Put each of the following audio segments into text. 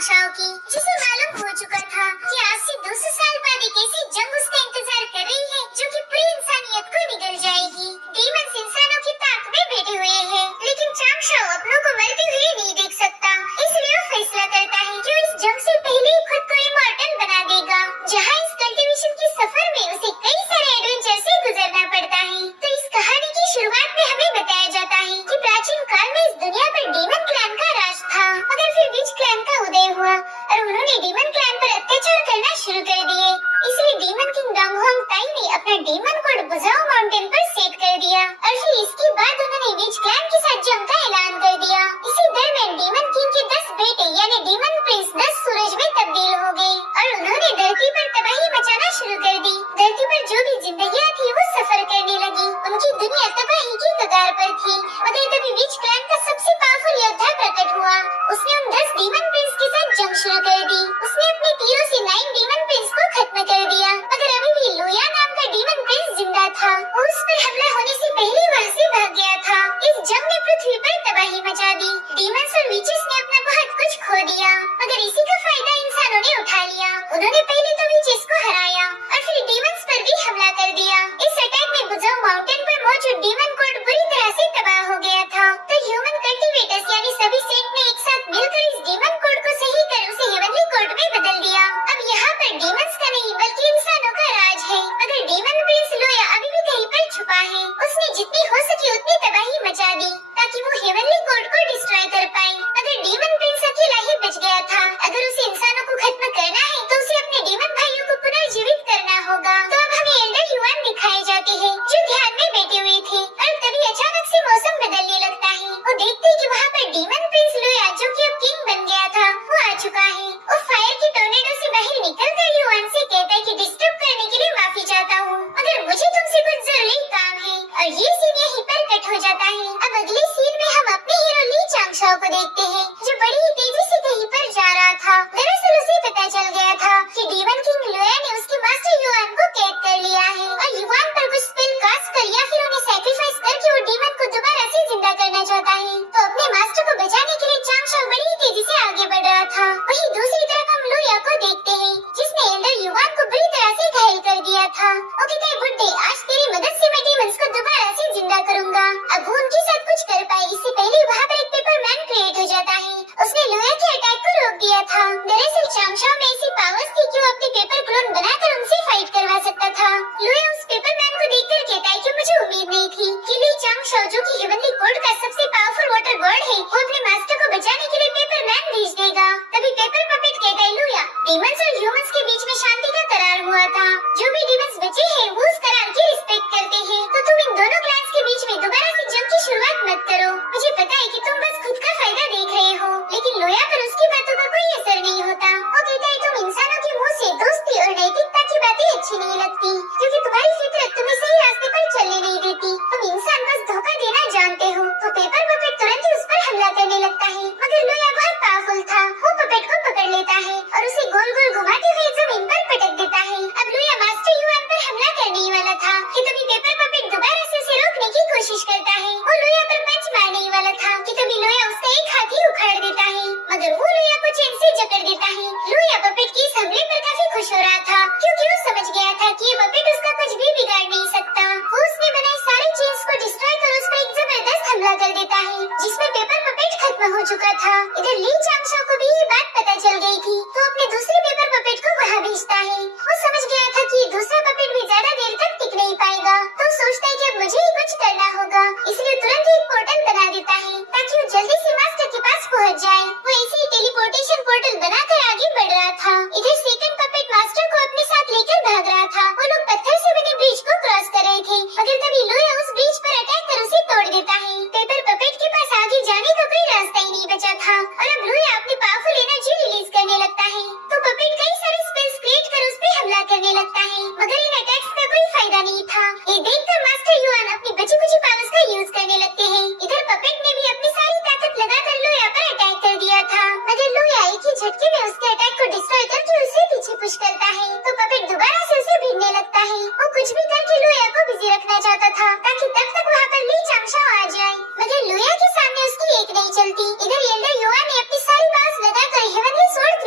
चांगशाओ की, जिसे मालूम हो चुका था कि आज से 200 साल बाद एक ऐसी जंग उसका इंतजार कर रही है जो कि पूरी इंसानियत को निगल जाएगी। डीमंस इंसानों की ताक में बैठे हुए हैं, लेकिन चांगशाओ अपनों को मरते हुए नहीं देख सकता, इसलिए वो फैसला करता है कि वो इस जंग से पहले ही खुद को इमॉर्टल बना देगा। जहाँ इस कल्टीवेशन के सफर में उसे कई सारे एडवेंचर से गुजरना पड़ता है। तो इस कहानी की शुरुआत में हमें बताया जाता है कि प्राचीन काल में इस दुनिया पर डीमन क्लैन का राज था, मगर फिर विच क्लैन का उदय हुआ और उन्होंने डीमन क्लैन पर अत्याचार करना शुरू कर दिए। इसलिए डीमन किंग डोंगहोंग ताई ने अपना डीमन कोड बुजाओ माउंटेन पर सेट कर दिया और फिर इसके बाद उन्होंने विच क्लैन के साथ जंग का ऐलान कर दिया। इसी दरमियान डीमन किंग के 10 बेटे यानी डीमन प्रिंस 10 सूरज में तब्दील हो गए और उन्होंने धरती पर तबाही मचाना शुरू कर दी। धरती पर जो भी जिंदगियां थी वो सफर करने लगी, उनकी दुनिया तबाही की कगार पर थी। मगर तभी विच क्लैन का सबसे पावरफुल योद्धा प्रकट हुआ। उसने उन 10 डीमन प्रिंस के साथ जंग शुरू कर दी। उसने अपने तीरों से 9 डीमन प्रिंस को खत्म कर दिया, मगर अभी भी लुया नाम का डीमन प्रिंस जिंदा था। उस पर हमला होने से पहले वहाँ से भाग गया था। इस जंग ने पृथ्वी पर तबाही मचा दी। डीमंस और विचेस ने अपना बहुत कुछ खो दिया, मगर इसी का फायदा इंसानों ने उठा लिया। उन्होंने पहले तो विचेस को हराया और फिर डीमंस पर भी हमला कर दिया। इस अटैक में बुजाओ माउंटेन पर मौजूद डीमन कोड बुरी तरह से तबाह हो गया था। तो ह्यूमन कल्टीवेटर्स यानी सभी सेंट ने एक साथ मिलकर इस डीमन कोड को सही कर उसे हेवनली कोड में बदल दिया। अब यहाँ पर डीमंस का नहीं बल्कि इंसानों का राज है। मगर डीमन प्रिंस लोया अभी भी कहीं पर छुपा है। उसने जितनी हो सकी उतनी तबाही मचा दी ताकि वो हेवनली कोड को डिस्ट्रॉय कर पाए, मगर डीमन प्रिंस अकेला ही बच गया था। अगर उसे इंसानों को खत्म करना है तो उसे अपने डीमन भाइयों को पुनर्जीवित करना होगा। तो अब हमें एल्डर युआन दिखाए जाते हैं जो ध्यान में बैठे हुए थे और तभी अचानक से मौसम बदलने लगता है। वो देखते हैं कि वहाँ पर डीमन प्रिंस लोया जो कि अब किंग बन गया था वो आ चुका है। वो फायर के टोर्नेडो से बाहर निकलकर युआन से कहता है कि डिस्टर्ब करने के लिए माफी चाहता हूँ, मगर मुझे तुमसे कुछ जरूरी काम है। और ये सीन यहीं पर कट हो जाता है। अब अगले सीन में हम अपने हीरो ली चांगशाओ को देखते हैं जो बड़ी ही तेजी से कहीं पर जा रहा था। दरअसल उसे पता चल गया था कि डीमन किंग लोया ने उसके मास्टर युआन को कैद कर लिया है और युआन पर कुछ स्पेल कास्ट कर या फिर उन्हें सैक्रिफाइस करके वो डीमन को दोबारा से जिंदा करना चाहता है। तो अपने मास्टर को बचाने के लिए चांगशाओ बड़ी ही तेजी से आगे बढ़ रहा था। वहीं दूसरी तरफ हम लोया को देखते हैं जिसने एल्डर युआन को बुरी तरह से घायल कर दिया था। वो कहता है बुड्ढे, आज तेरी मदद से मैं डीमंस को दोबारा से जिंदा करूंगा। अब वो उनके साथ कुछ कर पाए इससे पहले वहाँ पर एक पेपर मैन क्रिएट हो जाता है। उसने लोया के अटैक को रोक दिया था। दरअसल चांगशाओ में ऐसी पावर्स थी कि वो अपने पेपर क्लोन बनाकर उनसे फाइट करवा सकता था। लोया उस पेपर मैन को देखकर कहता है कि मुझे उम्मीद नहीं थी कि ली चांगशाओ जो कि हेवनली कोड का सबसे पावरफुल वाटर गॉड है वो अपने मास्टर को बचाने के लिए पेपर मैन भेज देगा। तभी पेपर पपेट कहता है लोया, डीमंस और ह्यूमंस के बीच में शांति का करार हुआ था। जो भी डीमंस बचे हैं वो उस करार की रिस्पेक्ट करते हैं, तो तुम इन दोनों क्लैंस के बीच में दोबारा से जंग की शुरुआत मत करो। मुझे पता है कि तुम बस खुद का फायदा देख रहे हो, लेकिन लोया पर उसकी बातों का कोई असर नहीं होता। वो कहता है तुम इंसानों के मुंह से दोस्ती और नैतिकता की बातें अच्छी नहीं लगती, क्योंकि तुम्हारी फितरत तुम्हें सही रास्ते पर चलने नहीं देती। तुम इंसान बस धोखा देना जानते हो। तो पेपर पपेट तुरंत ही उस पर हमला करने लगता है, मगर लोया बहुत पावरफुल था। वो पपेट को पकड़ लेता है और उसे गोल गोल घुमाते हुए जमीन पर पटक देता है। अब लोया मास्टर युआन पर हमला करने ही वाला था कि तभी पेपर पपेट दोबारा से उसे रोकने की कोशिश करता है। वो लोया पर पंच मारने ही वाला था कि तभी लोया उसका एक हाथ ही उखाड़ देता है, मगर वो लोया को चेन से जकड़ देता है। लोया पपेट के इस हमले पर काफी खुश हो रहा था क्योंकि वो समझ गया था कि ये पपेट उसका कुछ भी बिगाड़ नहीं सकता। वो उसने बनाए सारे चेन्स को डिस्ट्रॉय कर उस पर एक जबरदस्त हमला कर देता है जिसमें पेपर पपेट खत्म हो चुका था। इधर ली चांगशाओ को भी ये बात पता चल गई थी, तो अपने दूसरे पेपर पपेट को वहाँ भेजता है। वो समझ गया था कि दूसरा पपेट भी ज्यादा देर तक टिक नहीं पाएगा, तो सोचता है कि अब मुझे ही कुछ करना होगा, इसलिए तुरंत ही एक पोर्टल बना देता है ताकि वो जल्दी से मास्टर के पास पहुँच जाए। वो ऐसे ही टेलीपोर्टेशन पोर्टल बनाकर आगे बढ़ रहा था। इधर सेकंड पपेट मास्टर को अपने साथ लेकर भाग रहा था। वो लोग पत्थर से बने ब्रिज को क्रॉस कर रहे थे, मगर तभी लोया उस ब्रिज पर अटैक कर उसे तोड़ देता है। पेपर पपेट के पास आगे जाने का कोई रास्ता ही नहीं बचा था और अब लोया अपनी पावरफुल एनर्जी रिलीज करने लगता है। तो पपेट कई सारे स्पेल्स क्रिएट कर उस पे हमला करने लगता है, मगर इन अटैक्स का कोई फायदा नहीं था। ये देखकर मास्टर युआन अपनी बची कुची पावर्स का यूज करने लगते हैं। इधर पपेट ने भी अपनी सारी ताकत लगाकर लोया पर अटैक कर दिया था, मगर लोया एक ही झटके में उसके अटैक को डिस्ट्रॉय करके उसे पीछे पुश करता है। तो पपेट दोबारा से उसे भिड़ने लगता है। वो कुछ भी करके लोया को बिजी रखना चाहता था ताकि तब तक वहाँ पर ली चांगशाओ आ जाए, मगर लोया के सामने उसकी एक नहीं चलती। इधर एल्डर युआन ने अपनी सारी पावर्स लगाकर हेवनली स्वॉर्ड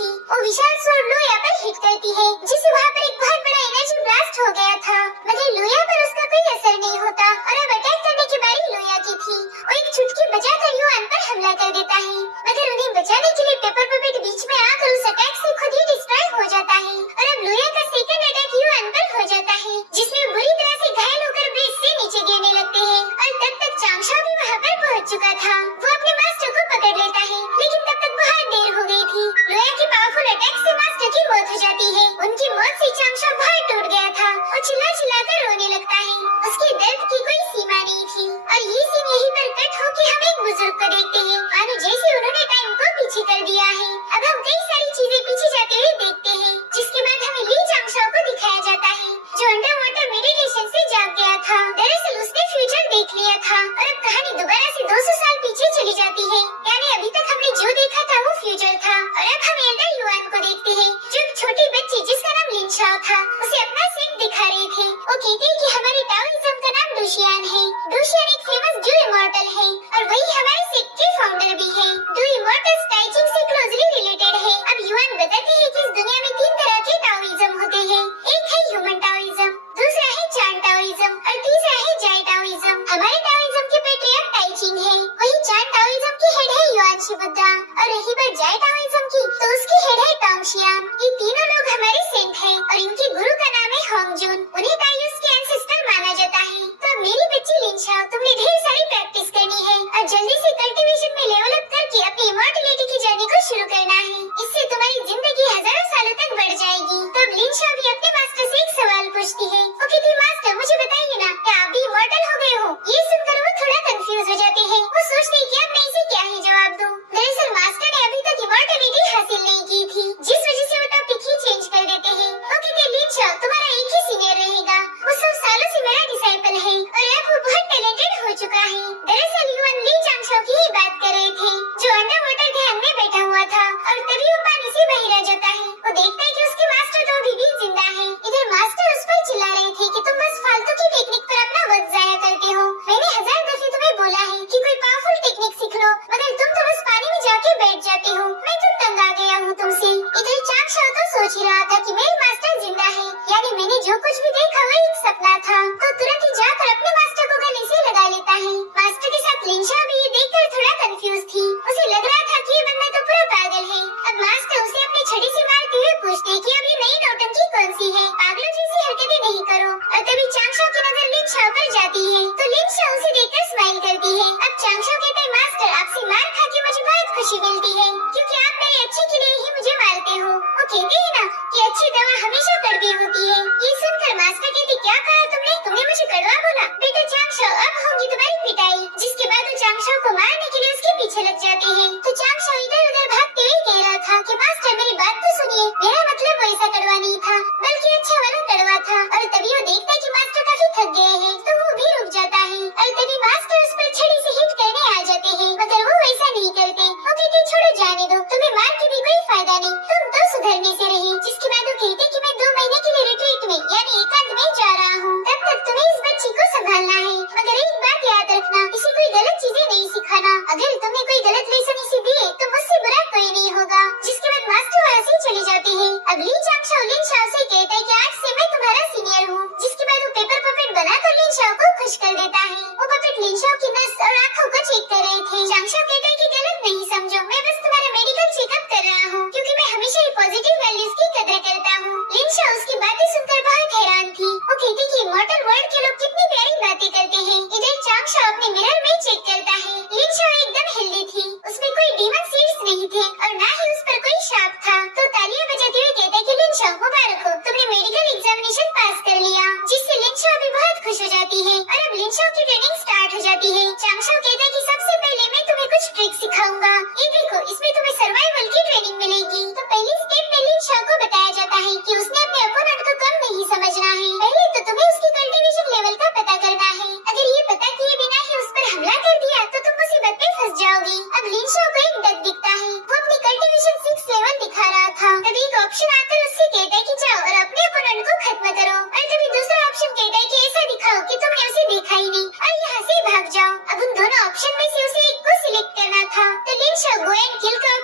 थी। वो विशाल स्वॉर्ड लुया पर हिट करती है, जिससे वहाँ पर एक बहुत बड़ा एनर्जी ब्लास्ट हो गया था, मगर लुया पर उसका कोई असर नहीं होता और अब अटैक करने की बारी लुया की थी। वो एक चुटकी बजाकर युआन पर हमला कर देता है, मगर उन्हें बचाने के लिए पेपर पपेट बीच में आकर उस अटैक से खुद ही डिस्ट्रॉय हो जाता है और अब लुया का सेकंड अटैक युआन पर हो जाता है, जिसमें वो बुरी तरह से घायल होकर ब्रिज से नीचे गिरने लगते हैं और तब तक चांगशा भी वहाँ पर पहुँच चुका था। वो अपने मास्टर को पकड़ लेता है, लेकिन तब तक बहुत देर हो गई थी। लुया के पावरफुल अटैक से मास्टर की मौत हो जाती है। उनकी मौत से चांगशा बहुत टूट गया था और चिल्ला चिल्लाकर रोने लगता है। उसके दर्द की कोई सीमा नहीं थी और ये सीन यहीं पर कट हो कि हम एक बुजुर्ग को देखते हैं, मानो जैसे उन्होंने टाइम को पीछे कर दिया है। अब हम कई सारी चीजें पीछे जाते हुए देखते हैं, जिसके बाद हमें ली चांगशा को दिखाया जाता है, जो अंडर वाटर मेडिटेशन से जाग गया था। दरअसल उसने फ्यूचर देख लिया था और अब कहानी दोबारा से 200 साल पीछे चली जाती है, यानी अभी तक हमने जो देखा था वो फ्यूचर था और अब हम एल्डर युआन को देखते हैं, जो एक छोटी बच्ची जिसका नाम लिन शाओ था उसे अपना सेंट दिखा रहे थे। वो कहते हैं कि हमारे टाओइज्म का नाम डूशियान है। डूशियान एक फेमस डू इमॉर्टल है और वही हमारे सेक्ट के फाउंडर भी है। डू इमॉर्टल्स टाइचिंग से क्लोजली रिलेटेड है। अब युआन बताते हैं कि इस दुनिया में 3 तरह के टाओइज्म होते हैं। एक है ह्यूमन टाओइज्म, दूसरा है चान टाओइज्म और तीसरा है जाय टाओइज्म। हमारे टाओइज्म के पैट्रियार्क टाइचिंग है, वही चान टाओइज्म की हेड है युआन शिबुद्धा और रही बात जाय टाओइज्म की तो उसकी हेड है टोंगशियान। ये तीनों लोग हमारे सेंट हैं और इनके गुरु का नाम है होंगजुन। उन्हें ताइयूस के एंसेस्टर माना जाता है। तो मेरी बच्ची लिन शाओ, तुमने ढेर सारी प्रैक्टिस करनी है और जल्दी से कल्टीवेशन में लेवल अप करके अपनी इमॉर्टलिटी की जर्नी को शुरू करना है। इससे तुम्हारी जिंदगी हजारों सालों तक बढ़ जाएगी। तो लिन शाओ भी अपने मास्टर से एक सवाल पूछती है। वो कहती, मास्टर मुझे बताइए ना, क्या आप भी इमॉर्टल हो गए हो? ये सुनकर वो थोड़ा कंफ्यूज हो जाते हैं। वो सोचते हैं कि अब मैं इसे क्या ही जवाब दूं। दरअसल मास्टर ने अभी तक इमॉर्टलिटी हासिल नहीं की थी, जिस वजह से वो टॉपिक ही चेंज कर देते हैं। वो कहते हैं, लिन शाओ तुम्हारा एक ही सीनियर रहेगा, वो 100 सालों से मेरा डिसाइपल है और अब वो बहुत टैलेंटेड हो चुका है। दरअसल युआन ली चांगशा की ही बात कर रहे थे, जो अंडर वाटर ध्यान में बैठा हुआ था और तभी वो पानी से बाहर आ जाता है। वो देखता है कि उसके मास्टर तो अभी भी जिंदा है। इधर मास्टर उस पर चिल्ला रहे थे कि तुम बस फालतू की टेक्निक पर अपना वक्त जाया करते हो। मैंने 1000 दफे तुम्हें बोला है कि कोई पावरफुल टेक्निक सीख लो, मगर तुम तो बस पानी में जाके बैठ जाते हो। मैं तो तंग आ गया हूँ तुमसे। इधर चांगशा तो सोच ही रहा था कि मेरे मास्टर जिंदा है, यानी मैंने जो कुछ भी देखा वो एक सपना था। तो तुरंत ही जाकर अपने मास्टर को गले से लगा लेता है। मास्टर के साथ लिन शाओ भी ये देखकर थोड़ा कंफ्यूज थी। उसे लग रहा था कि ये बंदा तो पूरा पागल है। अब मास्टर उसे अपनी छड़ी से मारते हुए पूछते हैं कि अब ये नई नौटंकी कौन सी है, पागलों जैसी हरकतें नहीं करो। और तभी चांगशा की नजर लिन शाओ पर जाती है तो लिन शाओ उसे देखकर स्माइल करती है। अब चांगशा कहता है, मास्टर आपसे मार खा के मुझे बहुत खुशी मिलती है, क्योंकि आप मेरे अच्छे के लिए ही मुझे मारते हो। वो कहते हैं ना कि अच्छी दवा हमेशा कड़वी होती है। ये सुनकर मास्टर कहते, क्या कहा तुमने? तुमने मुझे कड़वा बोला? बेटा चांगशा, अब होगी तुम्हारी पिटाई। जिसके बाद वो चांगशा को मारने के लिए उसके पीछे लग जाते हैं। तो चांगशा इधर उधर भागते हुए कह रहा था कि मास्टर मेरी बात तो सुनिए, मेरा मतलब वैसा कड़वा नहीं था, बल्कि अच्छा वाला कड़वा था। और तभी वो देखता है कि मास्टर काफी थक गए हैं, तो वो भी रुक जाता है और तभी मास्टर उस पर छड़ी से हिट करने आ जाते हैं, मगर वो वैसा नहीं करते। वो कहते, छोड़ो जाने दो, तुम्हें मार के भी कोई फायदा नहीं, तुम तो सुधरने से रहे। जिसके बाद वो कहते कि मैं 2 महीने के लिए रिट्रीट में यानी एकांत में जा रहा हूँ, तब तक तुम्हें इस बच्ची को संभालना है, मगर एक बात याद रखना, इसे कोई गलत चीजें नहीं सिखाना। अगर तुमने कोई गलत लेसन इसे दिए तो मुझसे बुरा कोई नहीं होगा। जिसके बाद मास्टर वहाँ से चले जाते हैं। अब ली चांगशा लिन शाओ से कहता है कि आज से मैं तुम्हारा सीनियर हूँ। जिसके बाद वो पेपर पपेट बनाकर लिन शाओ को खुश कर देता है। वो पपेट लिन शाओ की नस और आँखों को चेक कर रहे थे। चांगशा कहता है कि गलत नहीं समझो, मैं बस तुम्हारा मेडिकल चेकअप कर रहा हूँ, क्योंकि मैं हमेशा ही पॉजिटिव वैल्यूज की कदर करता हूँ। लिन शाओ उसकी बातें सुनकर बहुत हैरान थी। वो कहती कि इमॉर्टल वर्ल्ड के लोग कितनी प्यारी बातें करते हैं। इधर चांगशा अपने मिरर में चेक करता है। लिन शाओ एकदम हेल्दी थी, उसमें कोई डीमन सीड्स नहीं थे और ना ही उस पर कोई शाप था। तो तालियां बजाते हुए कहता है कि लिन शाओ मुबारक हो, तुमने मेडिकल एग्जामिनेशन पास कर लिया। जिससे लिन शाओ भी बहुत खुश हो जाती है और अब लिन शाओ की ट्रेनिंग स्टार्ट हो जाती है। चांगशा कहता है कि सबसे पहले मैं तुम्हें कुछ ट्रिक सिखाऊंगा, ये देखो इसमें तुम्हें सर्वाइवल की ट्रेनिंग मिलेगी। तो पहले स्टेप में लिन शाओ को बताया जाता है कि उसने अपने अपोनेंट को कम नहीं समझना है। पहले तो तुम्हें उसकी कल्टीवेशन लेवल का पता करना है। अगर ये पता किए बिना ही उस पर हमला कर दिया तो तुम मुसीबत में फंस जाओगी। अब लिन शाओ को एक डक दिखता है, वो अपनी कल्टीवेशन 6 लेवल दिखा रहा था। तभी एक ऑप्शन आकर उससे कहता है कि जाओ और अपने अपोनेंट को खत्म करो। और तभी दूसरा ऑप्शन कहता है कि ऐसा दिखाओ कि तुमने उसे देखा ही नहीं और यहाँ से भाग जाओ। अब उन दोनों ऑप्शन में से उसे एक को सिलेक्ट करना था। तो लिन शाओ गो एंड किल का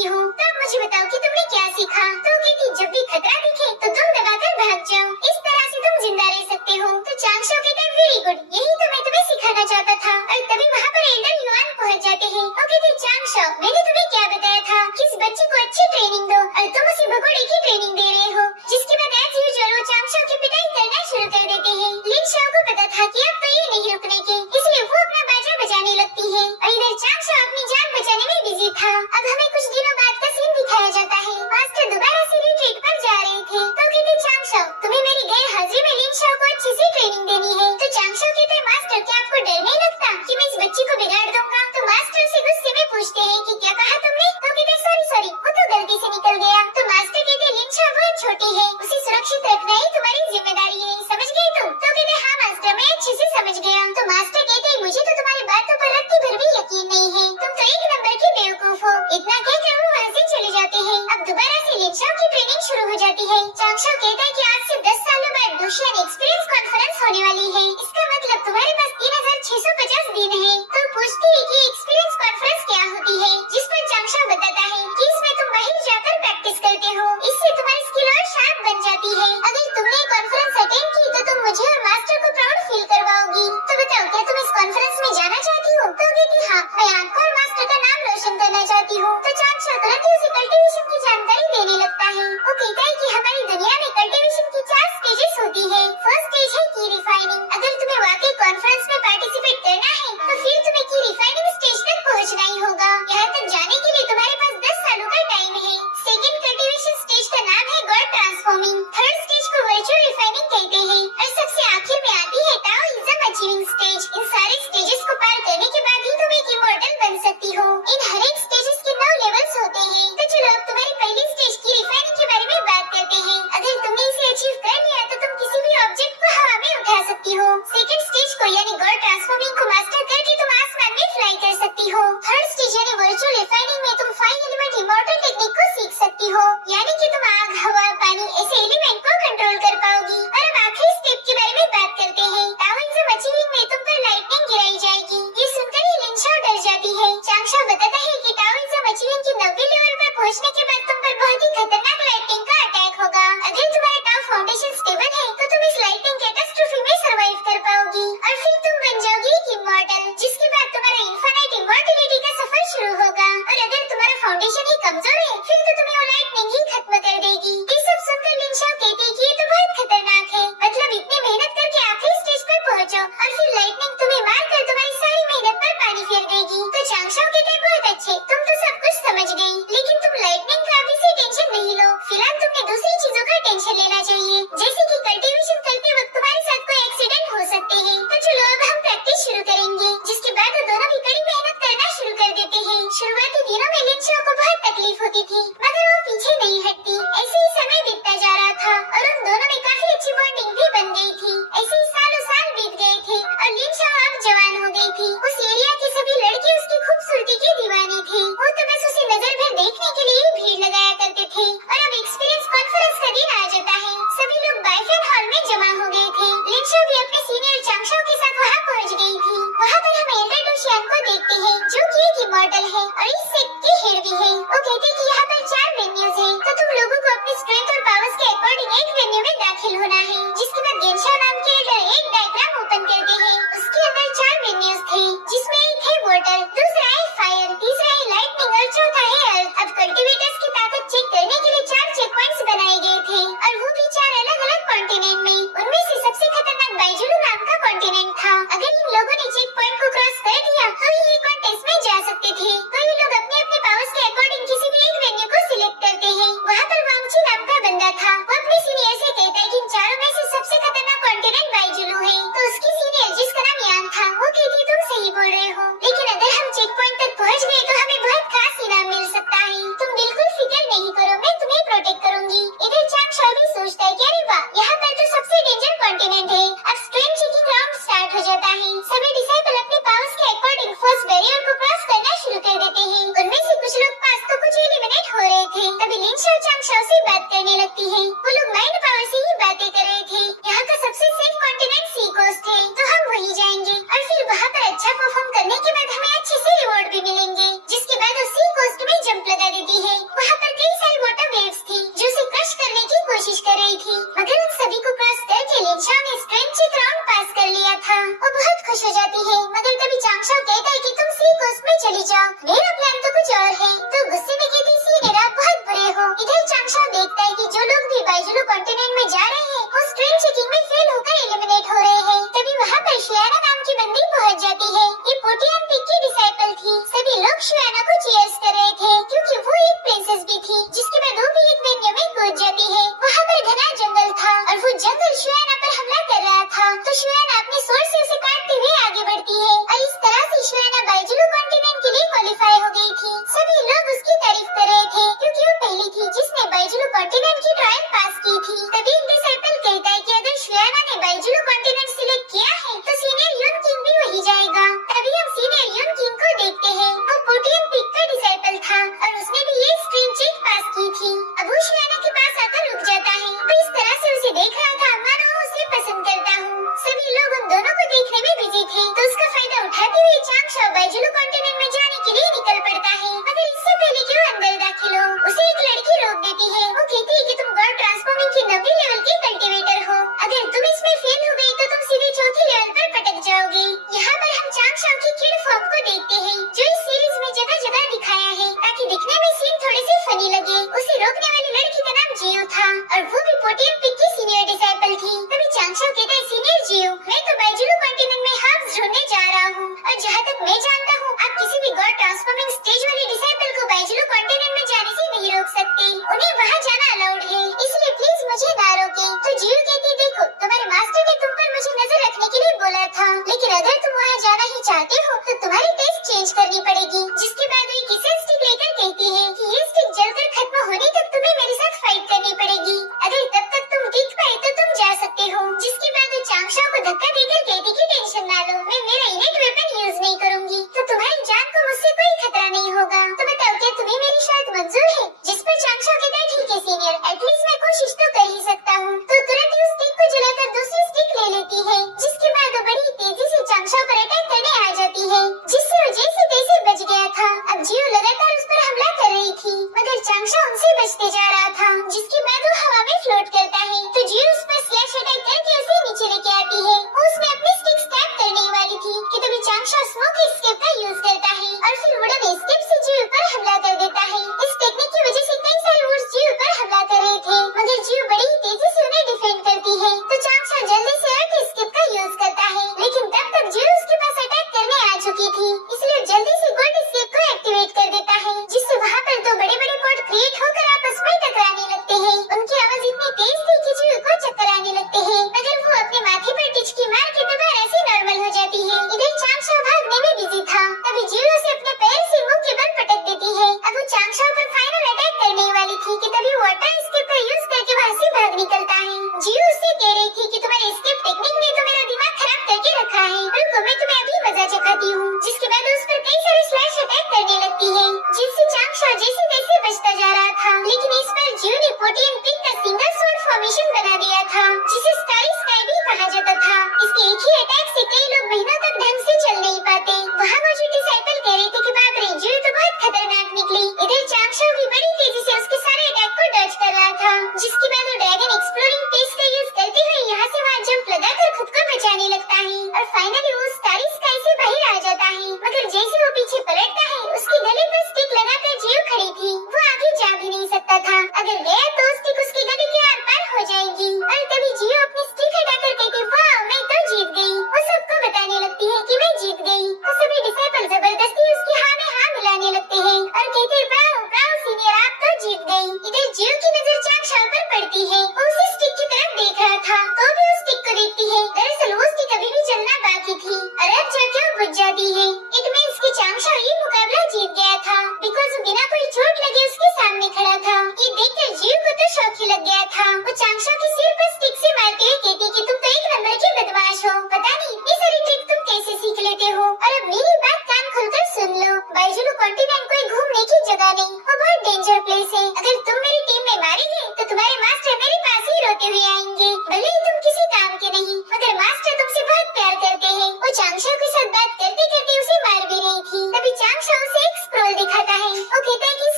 सकती हो। तो अब मुझे बताओ कि तुमने क्या सीखा। तो कहती जब भी खतरा दिखे तो तुम दबाकर भाग जाओ, इस तरह से तुम जिंदा रह सकते हो। तो चांगशो कहता है वेरी गुड, यही तो मैं तुम्हें सिखाना चाहता था। और तभी वहाँ पर एल्डर युआन पहुँच जाते हैं। वो कहते चांगशो मैंने तुम्हें क्या बताया था कि इस बच्चे को अच्छी ट्रेनिंग दो, और तुम उसे भगोड़े की ट्रेनिंग दे रहे हो। जिसके बाद एज यूजुअल वो चांगशो की पिटाई करना शुरू कर देते हैं। लिन शाओ को पता था कि अब तो ये नहीं रुकने के, इसलिए वो अपना बाजा बजाने लगती है। और इधर चांगशो अपनी जान बचाने में बिजी था। अब हमें कुछ दिनों बाद का सीन दिखाया जाता है। मास्टर दोबारा से रिट्रीट पर जा रहे थे। तो कहते चांगशो तुम्हें मेरी गैर हाजिरी में लिन शाओ को अच्छी से ट्रेनिंग देनी है। तो चांगशो कहते मास्टर क्या आपको डर नहीं लगता कि मैं इस बच्ची को बिगाड़ दूंगा। तो मास्टर से गुस्से में पूछते हैं कि क्या कहा तुमने। तो कहते सॉरी वो तो गलती से निकल गया। तो मास्टर कहते लिन शाओ बहुत छोटी है, उसे सुरक्षित रखना ही तुम्हारी जिम्मेदारी है, समझ गए तुम। तो कहते हाँ मास्टर मैं अच्छे से समझ गया। तो मास्टर कहते मुझे तो तुम्हारी बातों पर रत्ती भर भी यकीन नहीं है, तुम तो एक नंबर के बेवकूफ हो। इतना कहकर वो वहाँ से चले जाते हैं। अब दोबारा से लिन शाओ की ट्रेनिंग शुरू हो जाती है। चांगशो कहता है कि आज से 10 सालों बाद डोशियन एक्सपीरियंस कॉन्फ्रेंस होने वाली है, इसका मतलब तुम्हारे पास 3650 दिन है। तो पूछती है कि एक्सपीरियंस कॉन्फ्रेंस क्या होती है, जिस पर चांगशो बताता है कि इसमें तुम बाहर जाकर प्रैक्टिस करते हो, इससे तुम्हारी स्किल और शार्प बन जाती है। अगर तुमने कॉन्फ्रेंस अटेंड की तो तुम मुझे और मास्टर को प्राउड फील करवाओगी। तो बताओ क्या तुम इस कॉन्फ्रेंस में जाना चाहती हो। तो कहती हाँ मैं आपको और मास्टर का नाम रोशन करना चाहती हूँ। तो चांगशो तुरंत ही उसे कल्टीवेशन की जानकारी देने लगता है। वो कहता है कि हमारी दुनिया में कल्टीवेशन की 4 स्टेजेस होती है। फर्स्ट स्टेज है की रिफाइनिंग। अगर तुम्हें वाकई कॉन्फ्रेंस में पार्टिसिपेट करना है तो फिर तुम्हें की रिफाइनिंग स्टेज तक पहुँचना ही होगा। यहाँ तक जाने के लिए तुम्हारे पास 10 सालों का टाइम है। सेकंड कल्टीवेशन स्टेज का नाम है गॉड ट्रांसफॉर्मिंग। थर्ड स्टेज को वर्चुअल रिफाइनिंग कहते हैं। और सबसे आखिर में आती है ताओइज्म अचीविंग स्टेज। इन सारे स्टेजेस को पार करने के बाद ही तुम एक इमॉर्टल बन सकती हो। इन हर एक स्टेजेस के 9 लेवल्स होते हैं। तो चलो अब तुम्हारी पहली स्टेज की रिफाइनिंग के बारे में बात करते हैं। अगर तुमने इसे अचीव कर लिया तो तुम किसी भी ऑब्जेक्ट को हवा में उठा सकती हो। सेकंड स्टेज को यानी गॉड ट्रांसफॉर्मिंग को मास्टर करके तुम आसमान में फ्लाई कर सकती हो। थर्ड स्टेज यानी वर्चुअल रिफाइनिंग में तुम 5 एलिमेंट इमॉर्टल टेक्निक को सीख सकती हो, यानी कि तुम आग हवा पानी ऐसे एलिमेंट को कंट्रोल कर पाओगी। और अब आखिरी स्टेप के बारे में बात करते हैं। ताओइज्म अचीविंग में तुम पर लाइटनिंग गिराई जाएगी। ये सुनकर ही लिन शाओ डर जाती है। चांगशो बताता है कि ताओइज्म अचीविंग की 90 लेवल पर पहुंचने के बाद तुम पर बहुत ही खतरनाक लाइटनिंग का अटैक होगा। अगर तुम्हारा टाओ फाउंडेशन स्टेबल है तो तुम इस लाइटनिंग कैटास्ट्रोफे में सर्वाइव कर पाओगी और फिर तुम बन जाओगी एक इमॉर्टल, जिसके बाद तुम्हारा इनफाइनाइट इमॉर्टलिटी का सफर शुरू होगा। और अगर तुम्हारा फाउंडेशन ही कमजोर है फिर तो तुम्हें वो लाइटनिंग ही खत्म कर देगी। ये सब सुनकर लिन शाओ कहती है कि ये तो बहुत खतरनाक है, मतलब इतनी मेहनत करके आखिरी स्टेज पर पहुंचो और फिर लाइटनिंग तुम्हें मार कर तुम्हारी सारी मेहनत पर पानी फेर देगी। तो चांगशो कहते हैं बहुत अच्छे, तुम तो सब कुछ समझ गई, लेकिन तुम लाइटनिंग का अभी से टेंशन नहीं लो। फिलहाल तुमने दूसरी चीजों का टेंशन लेना चाहिए, जैसे कि कल्टीवेशन करते वक्त तुम्हारे साथ कोई एक्सीडेंट हो सकते हैं। तो चलो अब हम प्रैक्टिस शुरू करेंगे। जिसके बाद वो दोनों भी कड़ी मेहनत करना शुरू कर देते हैं। शुरुआती दिनों में लिन शाओ को बहुत तकलीफ होती थी, मगर वो पीछे नहीं हटती। ऐसे ही समय बीतता जा रहा था और उन दोनों में काफी अच्छी बॉन्डिंग भी बन गई थी। ऐसे ही सालों साल बीत गए थे और लिन शाओ अब जवान हो गई थी। उस एरिया के सभी लड़के उसकी खूबसूरती के दीवाने थे। वो तो बस उसे नजर भर देखने के लिए भीड़ लगाया करते थे। और अब एक्सपीरियंस कॉन्फ्रेंस का दिन आ जाता है। सभी लोग बायफेन हॉल में जमा हो गए थे। लिन शाओ भी अपने सीनियर चांगशो के साथ वहाँ पहुँच गई थी। वहाँ पर हम एल्डर डोशियन को देखते हैं, जो कि एक इमॉर्टल है और इस सेक्ट के हेड भी है। वो कहते कि यहाँ पर 4 वेन्यूज हैं, तो तुम लोगों को अपनी स्ट्रेंथ और पावर्स के अकॉर्डिंग एक वेन्यू में दाखिल होना है। जिसके बाद गेंशा नाम के एल्डर एक डायग्राम ओपन करते हैं। उसके अंदर 4 वेन्यूज थे, जिसमें एक है वाटर, दूसरा है फायर, तीसरा है लाइटनिंग और चौथा है अर्थ। अब कल्टीवेटर्स की ताकत चेक करने के लिए 4 चेक पॉइंट्स बनाए गए थे और वो भी 4 अलग अलग कॉन्टिनेंट में। उनमें से सबसे खतरनाक बाइजुलू नाम का कॉन्टिनेंट था। अगर इन लोगों ने चेक पॉइंट को क्रॉस कर दिया तो ये कॉन्टेस्ट में जा सकते थे। तो ये लोग अपने अपने पावर्स के अकॉर्डिंग किसी भी एक वेन्यू को सिलेक्ट करते हैं। वहाँ पर वांगची नाम का बंदा था। वो अपने सीनियर से कहता है कि इन चारों में से सबसे खतरनाक कॉन्टिनेंट बाइजुलू है। तो उसकी सीनियर जिसका नाम यान था वो कहती तुम सही बोल रहे हो, लेकिन अगर हम चेक पॉइंट तक पहुँच गए तो हमें बहुत खास इनाम मिल सकता है। तुम बिल्कुल फिक्र नहीं करो, मैं तुम्हें प्रोटेक्ट करूंगी। इधर चांगशो भी सोचता है कि अरे वाह, यहाँ पर तो सबसे डेंजर कॉन्टिनेंट है। अब स्ट्रेंथ चेकिंग राउंड स्टार्ट हो जाता है। सभी डिसाइपल अपने पावर्स के अकॉर्डिंग फर्स्ट बैरियर को क्रॉस करना शुरू कर देते हैं। उनमें से कुछ लोग पास तो कुछ एलिमिनेट हो रहे थे। तभी लिन शाओ चांगशो से बात करने लगती है। वो लोग माइंड पावर से ही बातें कर रहे थे। यहाँ का सबसे सेफ कॉन्टिनेंट सी कोस्ट है, तो हम वही जाएंगे और फिर वहाँ पर अच्छा परफॉर्म करने के बाद हमें अच्छे से रिवॉर्ड भी मिलेंगे। जिसके बाद उस सी कोस्ट में जंप लगा देती है। वहाँ पर कई सारी वाटर वेव्स थी जो उसे क्रश करने की कोशिश कर रही थी, मगर उन सभी को क्रॉस करके लिनशाओ ने स्ट्रेंचिक राउंड पास कर लिया था। वो बहुत खुश हो जाती है, मगर तभी चांगशाओ कहता है कि तुम सी कोस्ट में चली जाओ, मेरा प्लान तो कुछ और है। तो गुस्से में कहती सीनियर आप बहुत बुरे हो। इधर चांगशाओ देखता है कि जो लोग भी बाइजुलू कॉन्टिनेंट में जा रहे हैं वो स्ट्रेन चेकिंग में फेल होकर एलिमिनेट हो रहे हैं। तभी वहाँ पर शियाना नाम की बंदी पहुँच जाती है। ये पोटियन पिग की डिसाइपल थी। सभी लोग शियाना को चीयर्स कर रहे थे क्योंकि वो एक प्रिंसेस भी थी। जिसके बाद वो भी एक वेन्यू में कूद जाती है। वहाँ पर घना जंगल था और वो जंगल शियाना पर हमला कर रहा था, तो शियाना अपने स्वॉर्ड से उसे काटते हुए आगे बढ़ती है और इस तरह से शियाना बाइजुलू कॉन्टिनेंट के लिए क्वालिफाई हो गई थी। सभी लोग उसकी तारीफ कर रहे थे क्योंकि वो पहली थी जिसने बाइजुलू कॉन्टिनेंट की ट्रायल पास की थी। तभी डिसाइपल कहता है कि अगर शियाना ने बाइजुलू कॉन्टिनेंट सिलेक्ट किया है तो सीनियर यून किंग भी वही जाएगा। तभी हम सीनियर यून किंग को देखते हैं। वो पोटियन पिग का डिसाइपल था और उसने भी ये स्ट्रीम चेक पास की थी। अब वो शियाना के पास आकर रुक जाता है। तो इस तरह से उसे देख रहा था मानो वो उसे पसंद करता हूँ। सभी लोग उन दोनों को देखने में बिजी थे, तो उसका फायदा उठाते हुए चांगशाओ बाइजुलू कॉन्टिनेंट में जाने के लिए निकल पड़ता है। मगर इससे पहले कि वो अंदर दाखिल हो उसे एक लड़की रोक देती है। वो कहती है कि तुम गॉड ट्रांसफॉर्मिंग की 90 लेवल के कल्टीवेटर हो, अगर तुम इसमें फेल हो गई तो तुम सीधे चौथे लेवल पर पटक जाओगे। यहाँ पर हम चांगशाओ की किड फॉर्म को देखते हैं जो इस सीरीज में जगह जगह दिखाया है ताकि दिखने में सीन थोड़े से फनी लगे। उसे रोकने वाली लड़की का नाम जियो था और वो भी पोटियन पिग की सीनियर डिसाइपल थी। तभी चांगशाओ कहता है सीनियर जियो, मैं तो बाइजुलू कॉन्टिनेंट में हब्स ढूंढने जा रहा हूँ और जहाँ तक मैं जानता हूँ आप किसी भी गॉड ट्रांसफॉर्मिंग स्टेज वाली डिसाइपल को बाइजुलू कॉन्टिनेंट में जाने से नहीं रोक सकते। उन्हें वहाँ जाना अलाउड है, इसलिए प्लीज मुझे ना रोके। तो जियो कहती देखो तुम्हारे मास्टर ने तुम पर मुझे नजर रखने के लिए बोला था, लेकिन अगर तुम वहाँ जाना ही चाहते हो तो तुम्हारी टेस्ट चेंज करनी पड़ेगी। जिसके बाद वो एक किसेन स्टिक लेकर कहती है कि ये स्टिक जलकर खत्म होने तक तुम्हें मेरे साथ फाइट करनी पड़ेगी, अगर तब तक तुम टिक पाए तो तुम जा सकते हो। जिसके बाद वो चांगशाओ को धक्का देकर कहती कि टेंशन ना लो, मैं मेरा इनेट वेपन यूज नहीं करूंगी तो तुम्हारी जान को मुझसे कोई खतरा नहीं होगा। तो बताओ क्या तुम्हें मेरी शर्त मंजूर है? जिस पर चांगशाओ कहता है ठीक है सीनियर, एटलीस्ट मैं कोशिश तो कर ही सकता हूँ। तो तुरंत ही उस स्टिक को जलाकर दूसरी स्टिक ले लेती है। जिसके बाद वो बड़ी तेजी से चांगशाओ पर अटैक करने आ जाती है, जिससे वो जैसे तैसे बच गया था। अब जियो लगातार उस पर हमला कर रही थी मगर चांगशाओ उनसे बचते जा रहा था। जिसके बाद वो हवा में फ्लोट करता है तो जियो उस पर स्लैश अटैक करके उसे नीचे लेके आती है। वो उसमें अपनी स्टिक स्टैब करने वाली थी कि तभी चांगशाओ स्मोक एस्केप का यूज करता है और फिर वुडन एस्केप से जियो पर हमला कर देता है। इस टेक्निक की वजह से कई सारे वुड्स जियो पर हमला कर रहे थे मगर जियो बड़ी ही तेजी से उन्हें डिफेंड करती है। तो चांगशाओ जल्दी से अर्थ एस्केप का यूज करता है, लेकिन तब तक जियो उसके पास अटैक करने आ चुकी थी, इसलिए जल्दी से गोल्ड एस्केप को एक्टिवेट कर देता है। जिससे वहाँ पर दो बड़े बड़े पॉट क्रिएट होकर आपस में टकराने लगते हैं। उनकी आवाज इतनी तेज थी कि जियो को चक्कर आने लगते हैं, मगर वो अपने माथे पर टिचकी मार के दोबारा से नॉर्मल हो जाती है। इधर चांगशाओ भागने में बिजी था, तभी जियो से अपने पैर से मुंह के बल पटक देती है। अब वो चांगशाओ पर फाइनल अटैक करने वाली थी कि तभी वाटर एस्केप का यूज करके वहाँ से भाग निकलता है। जियो उससे कह रही थी कि तुम्हारे एस्केप टेक्निक ने तो मेरा दिमाग खराब करके रखा है, रुको मैं तुम्हें अभी मजा चखाती हूँ। जिसके बाद उस पर कई सारे स्लैश अटैक करने लगती है, जिससे चांगशाओ जैसे तैसे बचता जा रहा था। लेकिन इस पर जियो ने पोटियन पिग का सिंगल स्वॉर्ड फॉर्मेशन बना दिया था जिसे स्टारी स्काई भी कहा जाता था। इसके एक ही अटैक से कई लोग महीनों तक ढंग से चल नहीं पाते। वहाँ मौजूद डिसाइपल कह रहे थे कि बाप रे जियो तो बहुत खतरनाक निकली। इधर चांगशाओ भी बड़ी तेजी से उसके सारे अटैक को डॉज कर रहा था। जिसके बाद वो ड्रैगन एक्सप्लोरिंग पेस का यूज करते हुए यहाँ से वहाँ जंप लगाकर खुद को बचाने लगता है और फाइनली वो स्टारी स्काई से बाहर आ जाता है। मगर जैसे वो पीछे पलटता है उसके गले पर स्टिक लगाकर जियो खड़ी थी, वो आगे जा भी नहीं सकता था, अगर गया तो स्टिक उसके गले के आर पार हो जाएगी। और तभी जियो अपनी स्टिक हटाकर कहती वाह मैं तो जीत गई। वो सबको बताने लगती है कि मैं जीत गई। तो सभी डिसाइपल जबरदस्ती उसकी हाँ में हाँ मिलाने लगते हैं और कहते ब्रावो ब्रावो सीनियर आप तो जीत गई। इधर जियो की नजर चांगशाओ पर पड़ती है, वो उसी स्टिक की तरफ देख रहा था तो भी उस स्टिक को देखती है। दरअसल वो स्टिक अभी भी जलना बाकी थी और अब जाके वो बुझ जाती है। इट मींस कि चांगशाओ ये मुकाबला जीत गया था बिकॉज वो बिना कोई चोट लगे उसके सामने खड़ा था। ये देखकर जियो को तो शौक ही लग गया था। वो चांगशाओ के सिर पर स्टिक से मारते हुए कहती कि तुम तो एक नंबर के बदमाश हो, पता नहीं इतनी सारी ट्रिक तुम कैसे सीख लेते हो। और अब मेरी बात कान खोलकर सुन लो, बाइजुलू कॉन्टिनेंट कोई घूमने की जगह नहीं, वो बहुत डेंजर प्लेस है। अगर तुम मेरी टीम में मारेंगे तो तुम्हारे मास्टर मेरे पास ही रोते हुए आएंगे, भले ही तुम किसी काम के नहीं, मगर मास्टर तुमसे बहुत प्यार करते हैं। वो चांगशाओ के साथ बात करते करते उसे मार भी रही थी। तभी चांगशाओ उसे एक स्क्रॉल दिखाता है। वो कहता है कि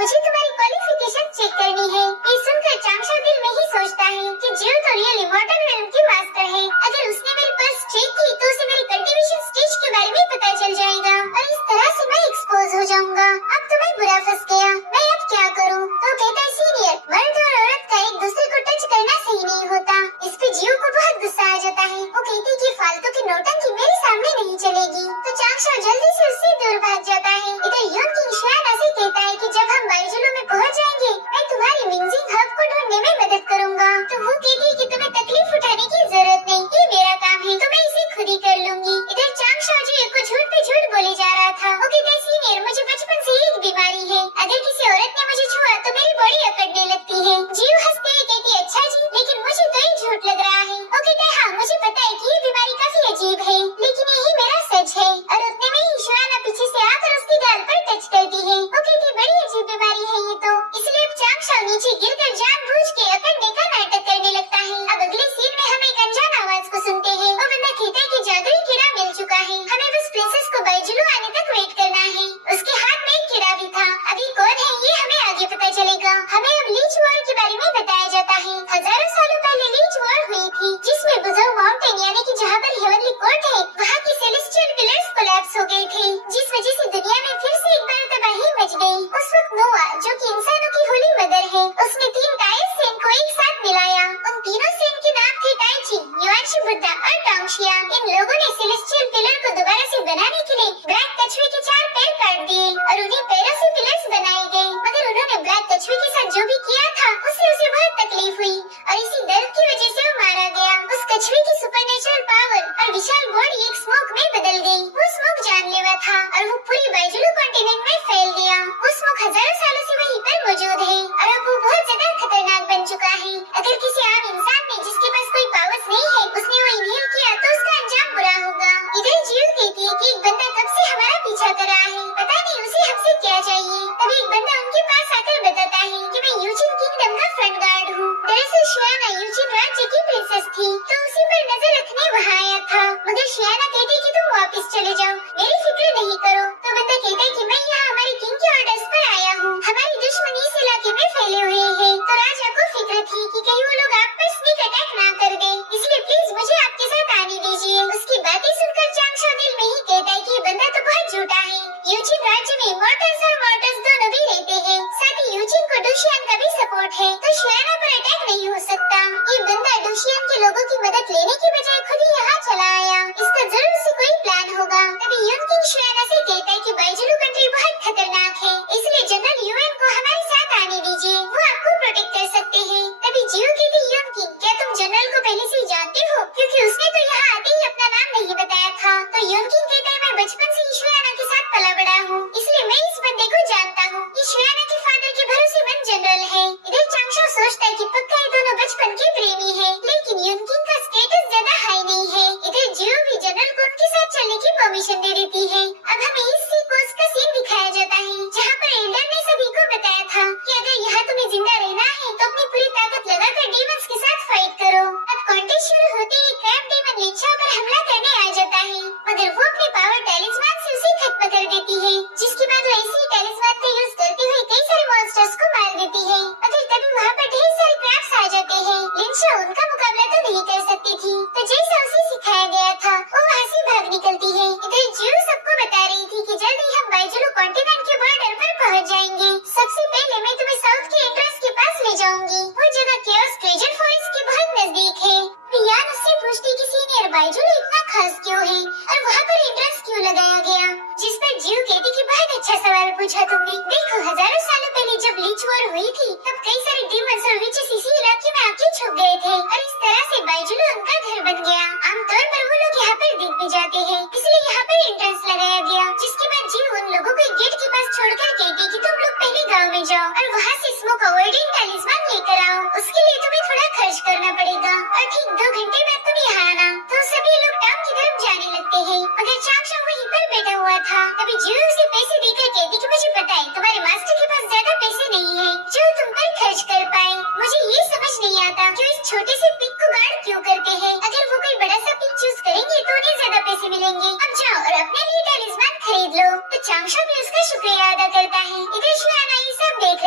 मुझे तुम्हारी क्वालिफिकेशन चेक करनी है। ये सुनकर चांगशा दिल में ही सोचता है कि जियो तो रियल इमॉर्टल रेल्म की मास्टर है। अगर उसने मेरी पर्स चेक की तो उसे मेरी कल्टीवेशन स्टेज के बारे में पता चल जाएगा और इस तरह से मैं एक्सपोज हो जाऊंगा। अब तो मैं बुरा फंस गया, मैं अब क्या करूँ? तो कहता है सीनियर, मर्द और औरत का एक दूसरे को टच करना सही नहीं होता। इस पे जियो को बहुत गुस्सा आ जाता है। वो कहती कि फालतू की नौटंकी मेरे सामने नहीं चलेगी। तो चांगशा जल्दी से उससे दूर भाग जाता है। इधर यून किंग शुआना से कहता है कि जब हम बाइजुलू में पहुंच जाएंगे मैं तुम्हारी मिंजिंग हब को ढूंढने में मदद करूंगा। तो वो कहती है कि तुम्हें तकलीफ उठाने की जरूरत नहीं, ये मेरा काम है, तो मैं इसे खुद ही कर लूंगी। इधर चांगशा जो को झूठ पे झूठ बोले जा रहा था, वो कहता है सीनियर, मुझे बचपन से एक बीमारी है। अगर किसी औरत ने मुझे छुआ तो मेरी बॉडी अकड़ने लगती है। जियो हंसते हुए कहती है अच्छा जी, लेकिन मुझे तो ये झूठ लग रहा है। वो कहता है हाँ मुझे पता है कि ये बीमारी काफी अजीब है, लेकिन यही मेरा सच है। और उतने में ही शुआना पीछे से आकर उसकी गाल पर टच करती है। वो कहती बड़ी अजीब बीमारी है ये तो। इसलिए अब चांगशा नीचे गिरकर जानबूझ के अकड़ने का नाटक करने लगता है। अब अगले सीन में हम एक अनजान आवाज को सुनते हैं। वो बंदा कहता है कि जादुई कीड़ा मिल चुका है, हमें बस प्रिंसेस को बाइजुलू आने तक वेट करना है। उसके हाथ में एक कीड़ा भी था। अभी कौन है ये हमें आगे पता चलेगा। हमें अब लीच वॉर के बारे में बताया जाता है। हजारों सालों पहले लीच वॉर हुई थी, जिसमें बुजो माउंटेन यानी कि जहाँ पर हेवनली कोर्ट है, वहाँ की सेलेस्टियल पिलर्स कोलैप्स हो गए थे, जिस वजह से दुनिया में फिर से एक बार तबाही मच गई। उस वक्त नोआ, जो कि इंसानों की होली मदर है, उसने 3 टाइल सेन को एक साथ मिलाया। उन तीनों सेन के नाम थे टाइची, युआनशी बुद्धा और टांगशिया। इन लोगों ने सेलेस्टियल पिलर को दोबारा से बनाने के लिए ब्लैक कछुए के 4 पैर काट दिए और उन्हीं पैरों से पिलर्स बनाए गए। मगर उन्होंने ब्लैक कछुए के साथ जो भी किया था उससे उसे बहुत तकलीफ हुई और इसी दर्द की वजह से वो मारा गया। उस कछुए की सुपरनेचुरल पावर और विशाल बॉडी एक स्मोक में बदल गई। वो स्मोक जानलेवा था और वो पूरे बाइजुलू कॉन्टिनेंट में फैल गया। वो स्मोक हजारों सालों से वहीं पर मौजूद है और अब वो बहुत ज्यादा खतरनाक बन चुका है। अगर किसी आम इंसान ने जिसके पास कोई पावर्स नहीं है उसने वो इनहेल किया तो उसका अंजाम बुरा होगा। इधर जियो कहती है कि एक बंदा कब से हमारा पीछा कर रहा है, पता नहीं उसे हमसे क्या चाहिए। तभी एक बंदा उनके पास आकर बताता है कि मैं यूजिन किंगडम का फ्रंट गार्ड हूँ। दरअसल शुआना यूजिन राज्य की प्रिंसेस थी, तो उसी पर नजर रखने वहाँ आया था। मगर शुआना कहती है कि तुम वापस चले जाओ, मेरी फिक्र नहीं करो। तो बंदा कहता है कि मैं यहाँ हमारे किंग के ऑर्डर्स पर आया हूँ, हमारी दुश्मनी इस इलाके में फैले हुए है। तो राजा को फिक्र थी कि कहीं वो लोग आप पर स्नीक अटैक ना कर दे, इसलिए प्लीज मुझे आपके साथ आने दीजिए। उसकी बातें सुनकर चांगशा दिल में ही कहता है कि ये बंदा तो बहुत झूठा है। यूजिन राज्य में मॉर्टल्स और मॉर्टल्स दोनों भी रहते हैं, साथ ही यूजिन को डुशियन का भी सपोर्ट है, तो शुआना पर अटैक नहीं हो सकता। ये बंदा डुशियन के लोगों की मदद लेने की बजाय खुद ही यहाँ चला आया, इसका जरूर से कोई प्लान होगा। तभी यून किंग शुआना से कहता है कि बाइजुलू कंट्री बहुत खतरनाक है, इसलिए जनरल यूएन को हमारे साथ आने दीजिए, वो आपको प्रोटेक्ट कर सकते हैं। तभी जियो कहती यून किंग, क्या तुम जनरल को पहले से जानते हो, क्योंकि उसने तो यहाँ आते ही अपना नाम नहीं बताया था। तो यून किंग कहता है मैं बचपन से शुआना के साथ पला बड़ा हूँ, इसलिए मैं इस बंदे को जानता हूँ। ये शुआना के फादर के भरोसेमंद जनरल है। इधर चांगशा सोचता है कि पक्का ये दोनों बचपन के प्रेमी है, लेकिन यून किंग का स्टेटस ज्यादा हाई नहीं है। इधर जियो भी जनरल को उनके साथ चलने की परमिशन दे देती है। अब हमें इस सी कोस्ट का सीन दिखाया जाता है, जहाँ पर एल्डर ने सभी को बताया था कि अगर यहाँ तुम्हें जिंदा रहना है तो अपनी पूरी ताकत लगाकर डीमंस के साथ फाइट करो। अब कॉन्टेस्ट शुरू होते ही क्रैब डीमन लिंचा पर हमला करने आ जाता है, मगर वो अपने पावर टैलिस्मान से उसे खत्म कर देती है, जिसके बाद वो ऐसे ही टैलिस्मान का यूज करते हुए कई सारे मॉन्स्टर्स को मार देती है। मगर तभी वहाँ पर ढेर सारे क्रैब्स आ जाते हैं। लिंचा उनका मुकाबला तो नहीं कर सकती थी, तो जैसा उसे सिखाया गया था वो वहाँ से भाग निकलती है। इधर जियो सबको बता रही थी कि जल्द ही हम बाइजुलू कॉन्टिनेंट के बॉर्डर पर पहुँच जाएंगे। सबसे पहले मैं तुम्हें साउथ के एंट्रेंस के पास ले जाऊंगी, वो जगह केओस ट्रेजर फॉरेस्ट के बहुत नजदीक है। यान उससे पूछती कि सीनियर बाइजुलू इतना खास क्यों है और वहाँ पर एंट्रेंस क्यों लगाया गया, जिस पर जियो कहती कि बहुत अच्छा सवाल पूछा तुमने। देखो हजारों सालों पहले जब लीच वॉर हुई थी तब कई सारे डीमंस और विचेस इसी इलाके में आके छुप गए थे और इस तरह से बाइजुलू उनका घर बन गया। आमतौर पर वो लोग यहाँ पर दिख भी जाते हैं, इसलिए यहाँ पर एंट्रेंस लगाया गया। जिसके बाद जियो उन लोगों को एक गेट के पास छोड़कर कहती कि तुम लोग पहले गाँव में जाओ और वहाँ से स्मोक अवॉइडिंग टैलिस्मान लेकर आओ, उसके लिए तुम्हें थोड़ा खर्च करना पड़ेगा और ठीक 2 घंटे बाद तुम यहाँ आना। तो सभी लोग टाउन की तरफ जाने लगते हैं, मगर चांगशा वहीं पर बैठा हुआ था। तभी जियो उसे पैसे देकर कहती कि मुझे पता है तुम्हारे मास्टर के पास ज्यादा पैसे नहीं है जो तुम पर खर्च कर पाए। मुझे ये समझ नहीं आता कि इस छोटे से पिग को गार्ड क्यों करते हैं, अगर वो कोई बड़ा सा पिग चूज करेंगे तो उन्हें ज्यादा पैसे मिलेंगे। अब जाओ और अपने लिए टैलिस्मान खरीद लो। तो चांगशा भी उसका शुक्रिया अदा करता है। इधर शुआना ये सब देख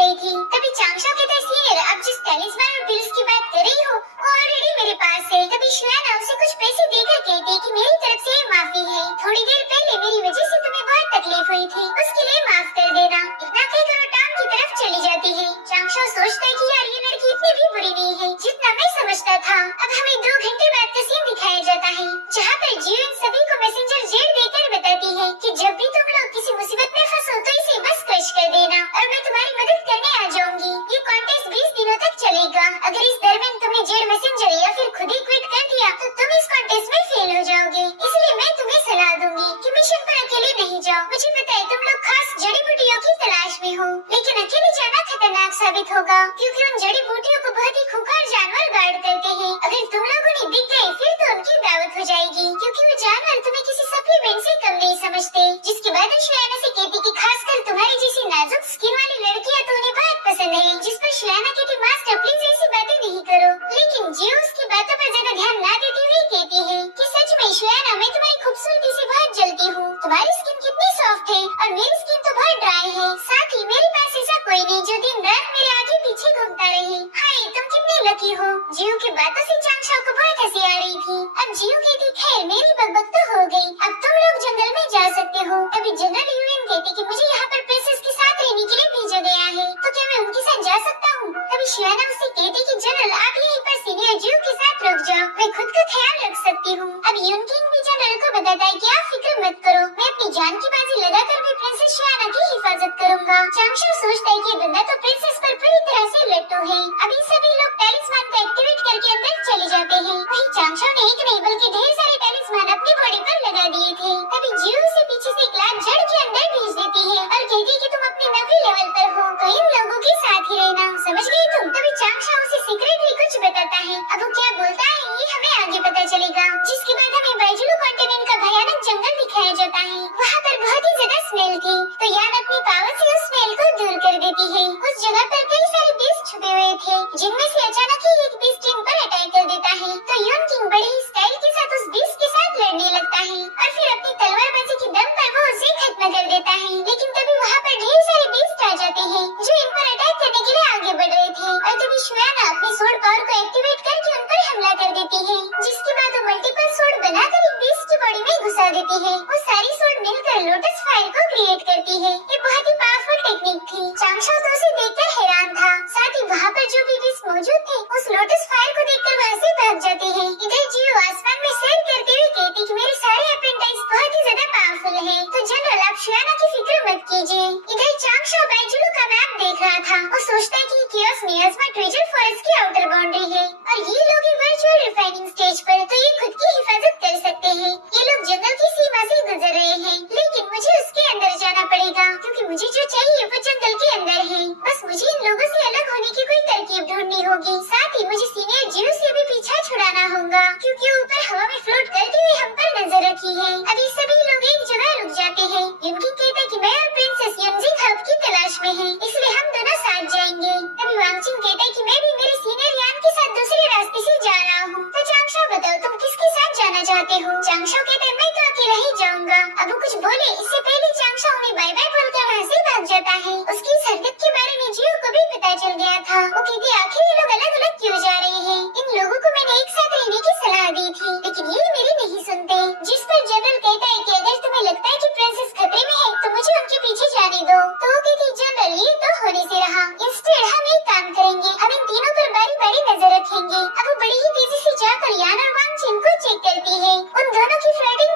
टैलिस्मान और पिल्स की बात कर रही हो वो ऑलरेडी मेरे पास है। तभी शियाना उसे कुछ पैसे देकर कहती कि मेरी तरफ से माफी है, थोड़ी देर पहले मेरी वजह से तुम्हें बहुत तकलीफ हुई थी, उसके लिए माफ कर देना। इतना कहकर वो टाउन की तरफ चली जाती है। चांगशो सोचता है कि यार ये लड़की इतनी भी बुरी नहीं है जितना मैं समझता था। अब हमें 2 घंटे बाद का सीन दिखाया जाता है जहाँ पर जियो इन सभी को मैसेंजर जेल देकर बताती है कि जब भी तुम लोग किसी मुसीबत में फंसो तो इसे बस क्रश कर देना और मैं तुम्हारी मदद करने आ जाऊंगी। ये कॉन्टेस्ट 20 दिनों तक चलेगा। अगर इस दरमियान तुमने जेल मैसेंजर या फिर खुद ही क्विट कर दिया तो तुम इस कॉन्टेस्ट में फेल हो जाओगे। इसलिए मैं तुम्हें सलाह दूंगी कि मिशन पर अकेले नहीं जाओ। मुझे पता है तुम लोग खास जड़ी बूटियों की तलाश में हो, लेकिन अकेले जाना खतरनाक साबित होगा क्योंकि उन जड़ी बूटियों को बहुत ही खूंखार जानवर गार्ड करते हैं। अगर तुम लोग उन्हें दिख गए फिर तो उनकी दावत हो जाएगी क्योंकि वो जानवर तुम्हें किसी सप्लीमेंट से कम नहीं समझते। जिसके बाद शियाना से कहती कि खासकर तुम्हारी जैसी नाजुक स्किन वाली लड़कियां तो उन्हें बहुत पसंद है। जिस पर शियाना कहती मास्टर प्लीज ऐसी बातें नहीं करो, लेकिन जियो उसकी बातों पर ज्यादा ध्यान न देती हुई कहती है कि सच में शियाना मैं तुम्हारी खूबसूरती से बहुत जलती हूँ। तुम्हारी स्किन कितनी सॉफ्ट है और मेरी स्किन तो बहुत ड्राई है। साथ ही मेरे पास ऐसा कोई नहीं जो दिन रात मेरे आगे पीछे घूमता रहे। हाय तुम कितने लकी हो। जियो की बातों से चांगशो को बहुत हंसी आ रही थी। अब जियो कहती खैर मेरी बकबक तो हो गई, अब तुम लोग जंगल में जा सकते हो। अभी जनरल यूएन कहती कि मुझे यहाँ पर प्रिंसेस के साथ रहने के लिए भेजा गया है, तो क्या मैं उनके साथ जा सकता हूँ? तभी शियाना उससे कहती कि जनरल आप यहीं पर सीनियर जियो के साथ रुक जाओ, मैं खुद का ख्याल रख सकती हूँ। अब यूनकिंग भी जनरल को बताता है कि आप फिक्र मत करो, मैं अपनी जान की बाजी लगाकर भी प्रिंसेस शियाना की हिफाजत करूंगा। चांगशो सोचता है कि बंदा तो प्रिंसेस पर पूरी तरह से लट्टू है। अभी सभी लोग टैलिस्मान को एक्टिवेट करके अंदर चले जाते हैं। वहीं चांगशो ने एक नहीं बल्कि ढेर सारे टैलिस्मान अपनी बॉडी पर लगा दिए थे। तभी जियो से पीछे से एक लात जड़ के अंदर भेज देती है और कहती है कि तुम अपने 90 लेवल पर हो तो इन लोगों के साथ ही रहना, समझ गई तुम? तभी चांगशो उसे सीक्रेटली कुछ बताता है। अब वो क्या बोलता है ये हमें आगे पता चलेगा। जिसके बाद हमें बाइजुलू कॉन्टिनेंट का भयानक जंगल दिखाया जाता है। वहाँ पर बहुत ही ज्यादा स्मेल थी तो यान अपनी पावर से उस स्मेल को दूर कर देती है। उस जगह पर कई सारे बीस्ट छुपे हुए थे जिनमें से अचानक ही एक बीस्ट इन पर अटैक कर देता है। तो यून किंग बड़ी ही स्टाइल के साथ उस बीस्ट के साथ लड़ने लगता है और फिर अपनी तलवारबाजी के दम पर वो उसे खत्म कर देता है। लेकिन तभी वहाँ पर ढेर सारे बीस्ट आ जाते हैं जो इन पर अटैक करने के लिए आगे बढ़ रहे थे और तभी शियाना अपनी सोड पावर को एक्टिवेट करके उन पर हमला कर देती है। जिसके बाद वो मल्टीपल सोड बनाकर एक बीस्ट की बॉडी में घुसा देती है। वो सारी सोड मिलकर लोटस फायर को क्रिएट करती है। ये बहुत ही पावरफुल टेक्निक थी। चांगशो तो उसे देखकर हैरान था। साथ ही वहाँ पर जो भी बीस्ट मौजूद थे उस लोटस फायर को देखकर वहाँ से भाग जाते हैं। इधर जियो आसमान में सैर करते हुए कहती कि मेरे सारे अप्रेंटिस बहुत ही ज्यादा पावरफुल है, तो जनरल आप शियाना की फिक्र मत कीजिए। इधर चांगशो बाइजुलू का मैप देख रहा था। वो सोचता है कि कियोस मियाज़मा ट्रेजर फॉरेस्ट की आउटर बाउंड्री है और ये लोग हैं वर्चुअल रिफाइनिंग स्टेज पर, तो ये खुद की हिफाजत कर सकते हैं। ये लोग जंगल की सीमा से गुजर रहे हैं, लेकिन मुझे उसके अंदर जाना पड़ेगा क्योंकि मुझे जो चाहिए वो जंगल के अंदर है। बस मुझे इन लोगों से अलग होने की कोई तरकीब ढूंढनी होगी। साथ ही मुझे सीनियर जियो से भी पीछा छुड़ाना होगा क्योंकि ऊपर हवा में फ्लोट करते हुए हम पर नजर रखी है। अभी सभी लोग एक जगह रुक जाते हैं। यूनकिंग कहता है कि मैं और प्रिंसेस यमजिंग हब की तलाश में हैं, इसलिए हम दोनों साथ जाएंगे। तभी वांगचिन कहता है कि मैं भी मेरे सीनियर यान के साथ दूसरे रास्ते से जा रहा हूँ, तो चांगशो बताओ तुम किसके साथ जाना चाहते हो? चांगशो कहता है मैं तो अकेला ही जाऊंगा। अब वो कुछ बोले इससे पहले चांगशो उन्हें बाय बाय बोलकर वहाँ से भाग जाता है। उसकी इस हरकत के बारे में जियो को भी पता चल गया था। वो कहती आखिर ये लोग अलग अलग क्यों जा रहे हैं? इन लोगों को मैंने एक साथ रहने की सलाह दी थी लेकिन ये मेरी नहीं सुनते। जिस पर जनरल कहता है कि अगर तुम्हें लगता है कि प्रिंसेस खतरे में है तो मुझे उनके पीछे जाने दो। तो वो कहती जनरल ये तो होने से रहा, इंस्टेड हम एक काम करेंगे, हम इन तीनों पर बारी बारी नजर रखेंगे। अब वो बड़ी ही तेजी से जाकर यान और वांगचिन को चेक करती है। उन दोनों की फ्लर्टिंग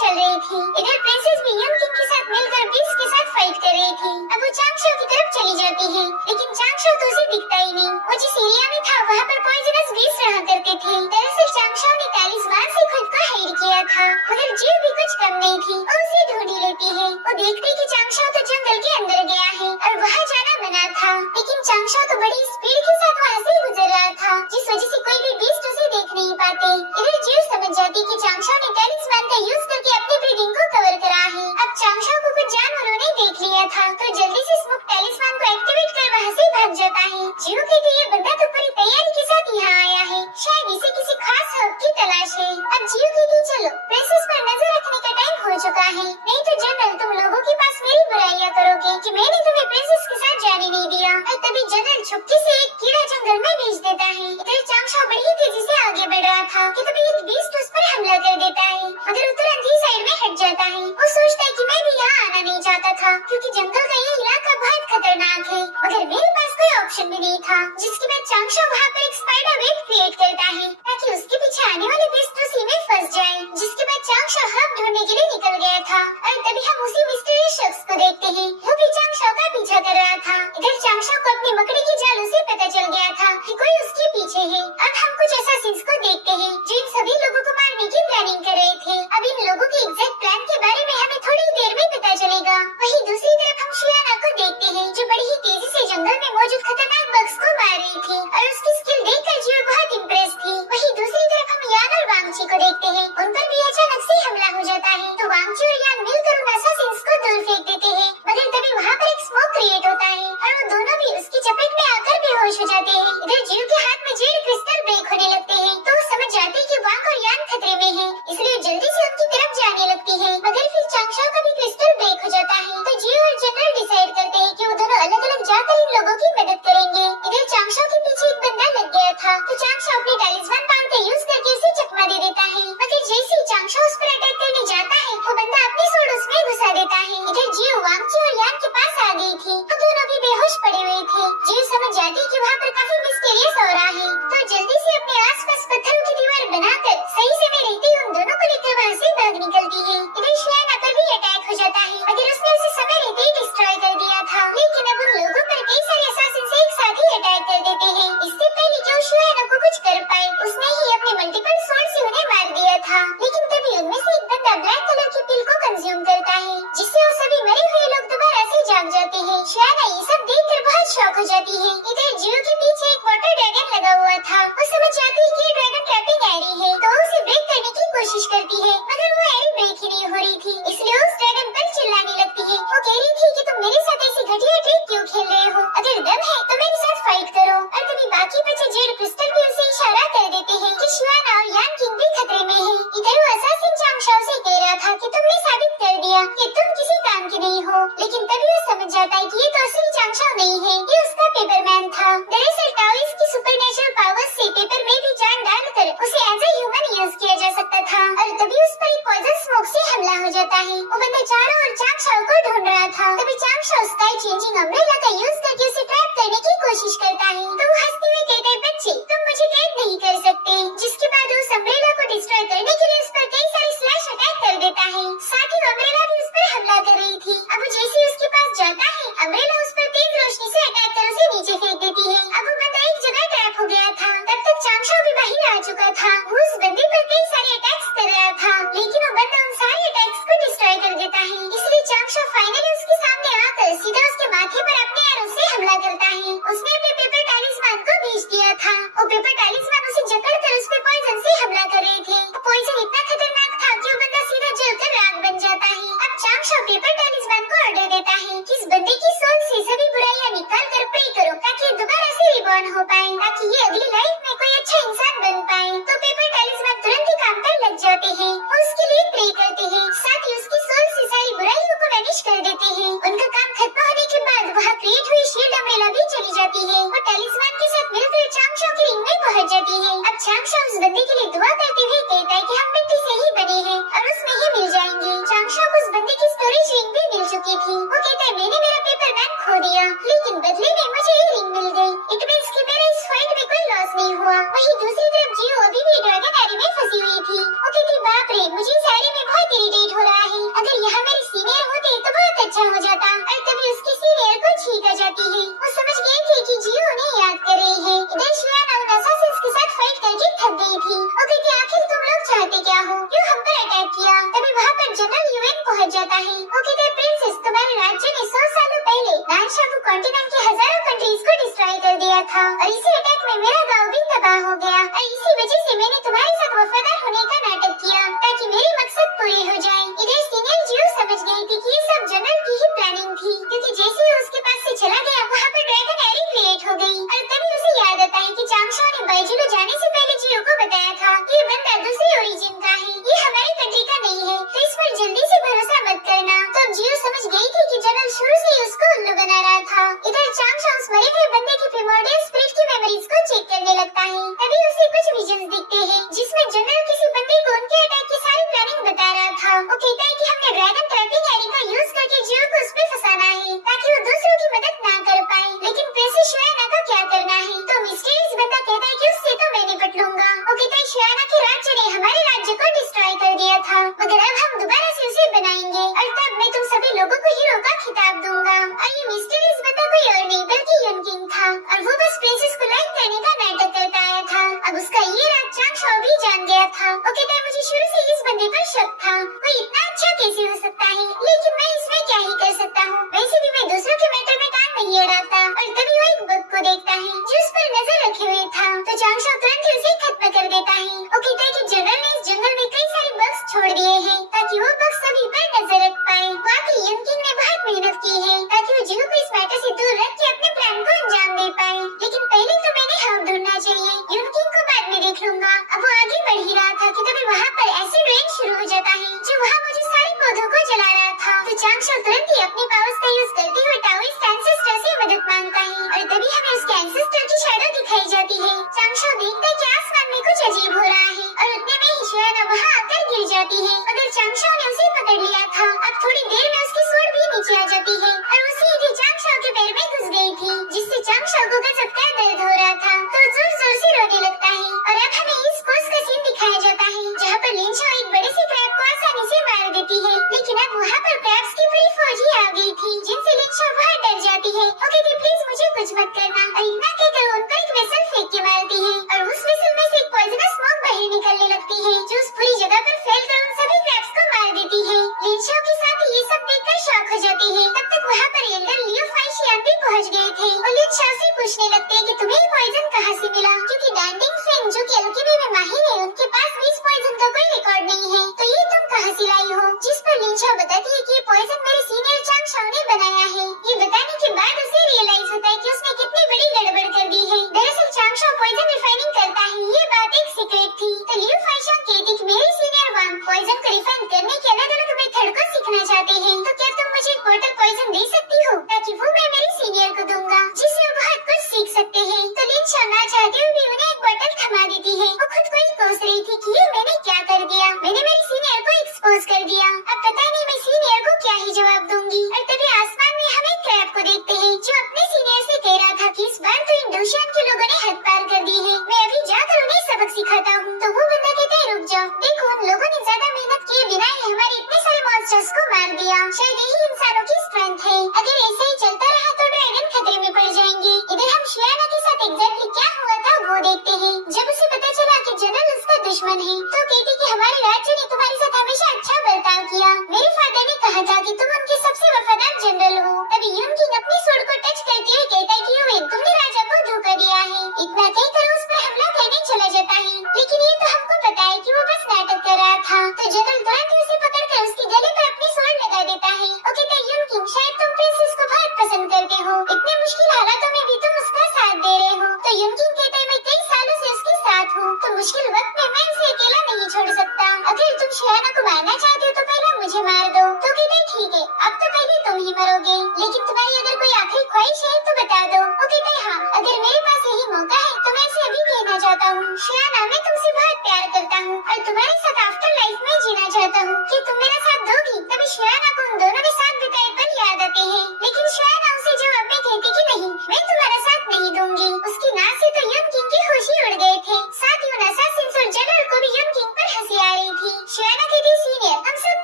चल रही थी। इधर प्रिंसेस भी यूनकिंग के साथ मिलकर बीस्ट के साथ फाइट कर रही थी। अब वो चांगशो की तरफ चली जाती है लेकिन चांगशो तो उसे दिखता ही नहीं। वो जिस एरिया में था वहाँ पर पॉइजनस बीस्ट रहा करते थे। दरअसल चांगशो ने टैलिस्मान से खुद को हाइड किया था मगर जियो भी कुछ कम नहीं थी, वो उसे ढूंढी लेती है। वो देखती कि चांगशो तो जंगल के अंदर गया है और वहाँ जाना मना था, लेकिन चांगशो तो बड़ी स्पीड के साथ वहाँ से गुजर रहा था जिस वजह से कोई भी बीस्ट उसे देख नहीं पाते। इधर जियो समझ जाती कि चांगशो ने टैलिस्मान का यूज करके अपनी ब्रीदिंग को कवर करा है। अब चांगशो को कुछ जानवरों ने देख लिया था तो जल्दी से स्मोक टैलिस्मान को एक्टिवेट कर वहाँ से भाग जाता है। जियो कहती ये बंदा तो पूरी तैयारी के साथ यहाँ आया है, शायद इसे किसी खास हब की तलाश है। अब जियो कहती चलो प्रिंसेस पर नजर रखने का टाइम हो चुका है, नहीं तो जनरल तुम लोगों के पास मेरी बुराइयां करोगे कि मैंने तुम्हें प्रिंसेस के साथ जाने नहीं दिया। और तभी जनरल छुपके से एक कीड़ा जंगल जंगल में भेज देता है। इधर चांगशाओ बड़ी ही तेजी से आगे बढ़ रहा था कि तभी एक बीस्ट उस पर हमला कर देता है, मगर वो तुरंत ही साइड में हट जाता है। वो सोचता है कि मैं भी यहाँ आना नहीं चाहता था क्योंकि जंगल का ये इलाका बहुत खतरनाक है, मगर मेरे पास कोई ऑप्शन भी नहीं था। जिसके बाद चांगशाओ वहाँ पर एक स्पाइडर वेब क्रिएट करता है ताकि उसके पीछे आने वाले बीस्ट उसी में फंस जाए। जिसके बाद चांगशाओ हब ढूंढने के लिए निकल गया था और तभी हम उसी मिस्टीरियस शख्स को देखते हैं। वो भी चांगशाओ का पीछा कर रहा था। इधर चांगशाओ को अपनी मकड़ी की जालों से पता चल गया था कि कोई उसके पीछे है। अब हम कुछ असैसिन्स को देखते हैं जो इन सभी लोगों को मारने की प्लानिंग कर रहे थे। अब इन लोगों के एग्जैक्ट प्लान के बारे में हमें थोड़ी देर में पता चलेगा। वहीं दूसरी तरफ हम शियाना को देखते हैं जो बड़ी ही तेजी से जंगल में मौजूद खतरनाक बग्स को मार रही थी और उसकी स्किल देखकर जियो बहुत इम्प्रेस थी। वहीं दूसरी तरफ हम यान और वांगची को देखते हैं। उन पर भी अचानक से हमला हो जाता है तो वांगची और यान मिलकर उन असैसिन्स को दूर फेंक देते हैं, मगर तभी वहाँ पर एक स्मोक क्रिएट होता है और वो दोनों भी उसकी चपेट में आकर बेहोश हो जाते हैं। इधर जियो के हाथ में जेड क्रिस्टल ब्रेक होने लगते हैं तो वो समझ जाते हैं कि वांग और यान खतरे में है, इसलिए जल्दी से उनकी तरफ जाने लगती है। मगर फिर चांगशाओ का भी क्रिस्टल ब्रेक हो जाता है तो जियो और जनरल डिसाइड करते हैं कि वो दोनों अलग अलग जाकर इन लोगों की मदद करेंगे। इधर चांगशाओ के पीछे एक बंदा लग गया था तो चांगशाओ अपने टैलिस्मान पावर का यूज करके उसे चकमा दे देता है, मगर जैसे ही चांगशाओ उस पर अटैक करने जाता है वो बंदा अपनी सोड उसमें घुसा देता है। इधर जियो वांगची और यान के पास आ गई थी तो दोनों भी बेहोश पड़े हुए थे। जियो समझ जाती कि वहाँ पर काफी मिस्टीरियस हो रहा है तो जल्दी से अपने आसपास पत्थरों की दीवार बनाकर सही समय रहते उन दोनों को लेकर वहाँ से भाग निकलती है। इधर शियाना पर भी अटैक हो जाता है मगर उसने उसे समय रहते ही डिस्ट्रॉय कर दिया था, लेकिन अब उन लोगों पर कई सारे असैसिन्स एक साथ ही अटैक कर देते हैं। इससे पहले कि वो शियाना को कुछ कर पाए उसने ही अपने मल्टीपल स्वॉर्ड से उन्हें मार दिया था, लेकिन तभी उनमें से एक बंदा ब्लैक कलर की पिल को कंज्यूम करता है जिससे वो सभी मरे हुए लोग दोबारा से जाग जाते हैं। शियाना ये सब देखकर बहुत शॉक हो जाती है। इधर जियो के पीछे एक वाटर ड्रैगन लगा हुआ था। वो समझ जाती है कि ये ड्रैगन ट्रैपिंग एरी है तो वो उसे ब्रेक करने की कोशिश करती है, मगर वो एरी ब्रेक ही नहीं हो रही थी, इसलिए उस ड्रैगन पर चिल्लाने लगती है। वो कह रही थी कि तुम मेरे साथ ऐसी घटिया ट्रिक क्यों खेल रहे हो, अगर दम है तो मेरे साथ फाइट करो। और तभी बाकी बचे जेड क्रिस्टल भी उसे इशारा कर देते हैं कि शियाना और यान किंग भी खतरे में है। इधर वो असैसिन चांगशाओ से कह रहा था कि तुमने साबित कर दिया कि तुम किसी काम के नहीं हो, लेकिन तभी वो समझ जाता है कि ये तो असली चांगशाओ नहीं है, ये उसका पेपरमैन था। दरअसल टाओइस्ट की सुपरनेचुरल पावर्स से पेपर में भी जान डालकर उसे एज ए ह्यूमन यूज किया जा सकता था और तभी उस पर एक पॉइजन स्मोक से हमला हो जाता है। वो बंदा चारों ओर चांगशाओ को ढूंढ रहा था तभी चांगशाओ स्काई चेंजिंग अम्ब्रेला का यूज करके उसे ट्रैप करने की कोशिश करता है तो वो हंसते हुए कहता है, बच्चे तुम मुझे कैद नहीं कर सकते। जिसके बाद उस अम्ब्रेला को डिस्ट्रॉय करने के लिए उस पर कई सारे स्लैश अटैक कर देता है, साथ ही अम्ब्रेला भी उस पर हमला कर रही थी। अब वो जैसे उसके पास जाता है अम्ब्रेला उस पर तेज रोशनी से अटैक कर उसे नीचे फेंक देती है। अब वो बंदा एक जगह ट्रैप हो गया था, तब तक चांगशाओ भी बाहर आ चुका था। वो उस बंदे पर कई सारे अटैक्स कर रहा था, लेकिन वो बंदा उन सारे अटैक्स को डिस्ट्रॉय कर देता है, इसलिए चांगशाओ फाइनली उसके सामने आकर सीधा उसके माथे पर अपने एरो से हमला करता है। उसने अपने पेपर टैलिस्मान को भेज दिया था। वो पेपर टैलिस्मान उसे जकड़कर उस पर पॉइजन से हमला कर रहे थे। पॉइजन इतना खतरनाक था कि वो बंदा सीधा जलकर राख बन जाता है। अब चांगशाओ पेपर टैलिस्मान को ऑर्डर देता है कि इस बंदे की सोल से सभी बुराइयां निकाल कर प्रे करो ताकि ये दोबारा से रिबॉर्न हो पाए, ताकि ये अगली लाइफ में कोई अच्छा इंसान बन पाए। तो पेपर टैलिस्मान तुरंत ही काम पर लग जाते हैं और उसके लिए प्रे करते हैं, साथ ही उसकी सोल से सारी बुराइयों को वैनिश कर देते हैं। उनका काम खत्म होने के बाद वहाँ क्रिएट हुई शील्ड अम्ब्रेला भी चली जाती है और टैलिस्मान के साथ मिलकर चांगशाओ की रिंग में पहुंच जाती है। अब चांगशाओ उस बंदे के लिए दुआ करते हुए कहता है कि हम मिट्टी से ही बने हैं और उसमें ही मिल जाएंगे। चांगशाओ को उस बंदे की स्टोरेज रिंग भी मिल चुकी थी। वो कहता है, मैंने मेरा पेपरमैन खो दिया लेकिन बदले में मुझे ये रिंग मिल गई, इट मींस कि मेरा इस फाइट में कोई लॉस नहीं हुआ। वहीं दूसरी तरफ जियो अभी भी ड्रैगन एरी में फंसी हुई थी। वो कहती, बाप रे मुझे इस एरी में बहुत इरिटेट हो रहा है, अगर यहाँ मेरे सीनियर होते तो बहुत अच्छा हो जाता। और तभी उसकी सीनियर को छींक आ जाती है। वो समझ गए थे कि जियो उन्हें याद कर रही है। इधर शियाना उन असैसिन्स के साथ फाइट करके थक गई थी। वो कहती, आखिर तुम लोग चाहते क्या हो, क्यों हम पर अटैक किया। तभी वहाँ पर जनरल यूएन पहुँच जाता है। वो कहते, प्रिंसेस तुम्हारे राज्य ने 100 सालों पहले नानशाकु कॉन्टिनेंट के हजारों कंट्रीज को डिस्ट्रॉय कर दिया था और इसी अटैक में मेरा गाँव भी तबाह हो गया और इसी वजह से मैंने तुम्हारे साथ वफादार होने का नाटक किया ताकि मेरे मकसद पूरे हो जाए। इधर सीनियर जियो समझ गई थी कि ये सब जनरल की ही प्लानिंग थी, क्योंकि जैसे ही उसके पास से चला गया वहाँ पर ड्रैगन एरी क्रिएट हो गई और तभी उसे याद आता है कि चांगशाओ ने बाइजुलो जाने से पहले जियो को बताया था कि ये बंदा दूसरी ओरिजिन का है, ये हमारी कंट्री का नहीं है, तो इस पर जल्दी से भरोसा मत करना। तो जियो समझ गई थी कि जनरल शुरू से ही उसको उल्लू बना रहा था। इधर चांगशाओ उस मरे हुए बंदे की प्रिमोर्डियल स्पिरिट की मेमोरीज को चेक करने लगता है। तभी उसे कुछ विजन्स दिखते हैं जिसमें जनरल किसी बंदे को उनके अटैक की सारी प्लानिंग बता रहा था। वो कहता है कि हमने ड्रैगन ट्रैपिंग एरी का यूज करके जियो को उस पे फंसाना है ताकि वो दूसरों की मदद ना कर पाए। लेकिन प्रिंसेस शियाना का क्या करना है? तो मिस्टीरियस बंदा कहता है कि उससे तो मैं निपट लूंगा। वो कहता है शियाना के राज्य ने हमारे राज्य को डिस्ट्रॉय कर दिया था, मगर अब हम दोबारा से उसे बनाएंगे और तब मैं तुम सभी लोगों को हीरो का खिताब दूंगा। और ये मिस्टीरियस बंदा कोई और नहीं बल्कि युन किंग था और वो बस प्रिंसेस को लाइक करने का नाटक करता आया था। अब उसका ये राज चांग शॉ भी जान गया था। वो कहता है मुझे शुरू से इस बंदे पर शक था, वो इतना अच्छा कैसे हो सकता है, लेकिन मैं इसमें क्या ही कर सकता हूँ। वैसे भी मैं दूसरों के मैटर में कान नहीं अड़ाता। और तभी वो एक बग को देखता है जो उस पर नजर रखे हुए था, तो चांग शॉ तुरंत ही उसे खत्म कर देता है। वो कहता है कि जनरल ने इस जंगल में कई सारे बग्स छोड़ दिए हैं ताकि वो बग सभी पर नजर रख पाए। वाकई युन किंग ने बहुत मेहनत की है ताकि वो जियो को इस मैटर से दूर रख के अपने प्लान को अंजाम दे पाए। लेकिन पहले तो मैंने हब ढूंढना चाहिए, युन किंग को बाद में देख लूंगा। अब वो आगे बढ़ ही रहा था कि तभी वहाँ पर एसिड रेन शुरू हो जाता है जो वहाँ मुझे सारे पौधों को जला रहा था। तो चांग शॉ तुरंत ही अपने पावर्स का यूज करते हुए टाओइस्ट एंसेस्टर से मदद मांगता है और तभी हमें उसके एंसेस्टर की शैडो दिखाई जाती है। चांग शॉ देखता है कि आसमान में कुछ अजीब हो रहा है और उतने में ही शियाना वहाँ आकर गिर जाती है, मगर चांग शॉ ने उसे पकड़ लिया था। अब थोड़ी देर में उसकी सूंड भी नीचे आ जाती है और वो सीधे चांग शॉ के पैर में घुस गई थी, जिससे चांग शॉ को गजब का दर्द हो रहा था। तो जोर जोर से रोने लगता है और अब हमें इस पोस्ट का सीन दिखाया जाता है जहाँ पर लिन शॉ एक बड़े से क्रैब को आसानी से मार देती है। लेकिन अब वहाँ पर क्रैब्स की पूरी फौज ही आ गई थी जिनसे लिन शॉ बहुत डर जाती है। वो कहती प्लीज मुझे कुछ मत करना और इतना कहकर उन पर एक वेसल फेंक के मारती है और उस वेसल में से एक पॉइजनस स्मोक बाहर निकलने लगती है जो उस पूरी जगह पर फैलकर उन सभी क्रैब्स को मार देती है। लिन शॉ के साथ ये सब देखकर शॉक हो जाती है। तब तक वहाँ पर एल्डर लियो फाइशियान भी पहुँच गए थे और लिन शॉ से पूछने लगते हैं कि तुम्हें ये पॉइजन कहाँ से मिला, क्योंकि डैंडिंग फेंग जो कि अल्केमी में माहिर है उनके पास भी इस पॉइजन का कोई रिकॉर्ड नहीं है, तो ये तुम कहाँ से लाई हो? जिस पर लिन शॉ बताती है कि ये पॉइजन मेरे सीनियर चांग शॉ ने बनाया है। ये बताने के बाद उसे रियलाइज होता है कि उसने कितनी बड़ी गड़बड़ कर दी है। दरअसल चांग शॉ पॉइजन रिफाइनिंग करता है, ये बात एक सीक्रेट थी। तो लियो फाइशियान कहती कि मेरे सीनियर वांग पॉइजन को रिफाइन करने के अलग अलग मेथड को सीखना चाहते हैं, तो क्या तुम मुझे एक बॉटल पॉइजन दे सकती हो ताकि वो मैं मेरी सीनियर को दूंगा जिससे वो बहुत कुछ सीख सकते हैं। तो लिन शॉ ना चाहते हुए भी उन्हें एक बॉटल थमा देती है। वो खुद को ही कोस रही थी कि ये मैंने क्या कर दिया, मैंने मेरी सीनियर को एक्सपोज कर दिया, अब पता नहीं मैं सीनियर को क्या ही जवाब दूंगी। और तभी आसमान में हम एक क्रैब को देखते हैं जो अपने सीनियर से कह रहा था कि इस बार तो इंडोशियन के लोगों ने हद पार कर दी है, मैं अभी जाकर उन्हें सबक सिखाता हूँ। तो वो बंदा कहता है रुक जाओ, देखो उन लोगों ने ज्यादा मेहनत किए बिना ही हमारे इतने सारे मॉन्स्टर्स को मार दिया, शायद यही इंसानों की स्ट्रेंथ है। अगर ऐसे ही चलता रहा तो ड्रैगन खतरे में पड़ जाएंगे। इधर हम शियाना के साथ एग्जैक्टली क्या हुआ था वो देखते हैं। जब उसे पता चला कि जनरल उसका दुश्मन है तो कहती कि हमारे राज्य ने तुम्हारे साथ हमेशा अच्छा बर्ताव किया, मेरे फादर ने कहा था कि तुम उनके सबसे वफादार जनरल हो। तभी युन किंग अपनी सूंड को टच करते हुए कहता है कि युन तुमने राजा को धोखा दिया है। इतना कहकर उस पर हमला करने चला जाता है, लेकिन ये तो हमको पता है कि वो बस नाटक कर रहा था। तो जनरल तुरंत ही उसे पकड़कर उसके गले पर अपनी सूंड लगा देता है। वो कहता है युन किंग शायद तुम प्रिंसेस को बहुत पसंद करते हो, इतने मुश्किल हालातों में भी तुम उसका साथ दे रहे हो। तो युन किंग कहता है मैं कई सालों से उसके साथ हूँ, तो मुश्किल वक्त में मैं उसे अकेला नहीं छोड़ सकता। अगर तुम शियाना को मारना चाहते हो तो पहले मुझे मार दो। तो कहता है ठीक है, अब तो पहले तुम ही मरोगे, लेकिन तुम्हारी अगर कोई आखिरी ख्वाहिश है तो बता दो। वो कहता है हाँ, अगर मेरे पास यही मौका है तो मैं इसे अभी कहना चाहता हूँ शियाना मैं तुमसे बहुत प्यार करता हूँ और तुम्हारे साथ आफ्टर लाइफ में जीना चाहता हूँ, कि तुम मेरा साथ दोगी। तभी शियाना को उन दोनों के साथ बिताए पल याद आते हैं, लेकिन शियाना उसे जवाब में कहती कि नहीं मैं तुम्हारा साथ नहीं दूंगी। उसकी नाक से तो युन किंग के होश ही उड़ गए थे, साथ ही उन असैसिन्स और जनरल को भी युन किंग पर हंसी आ रही थी। शियाना कहती सीनियर हम सब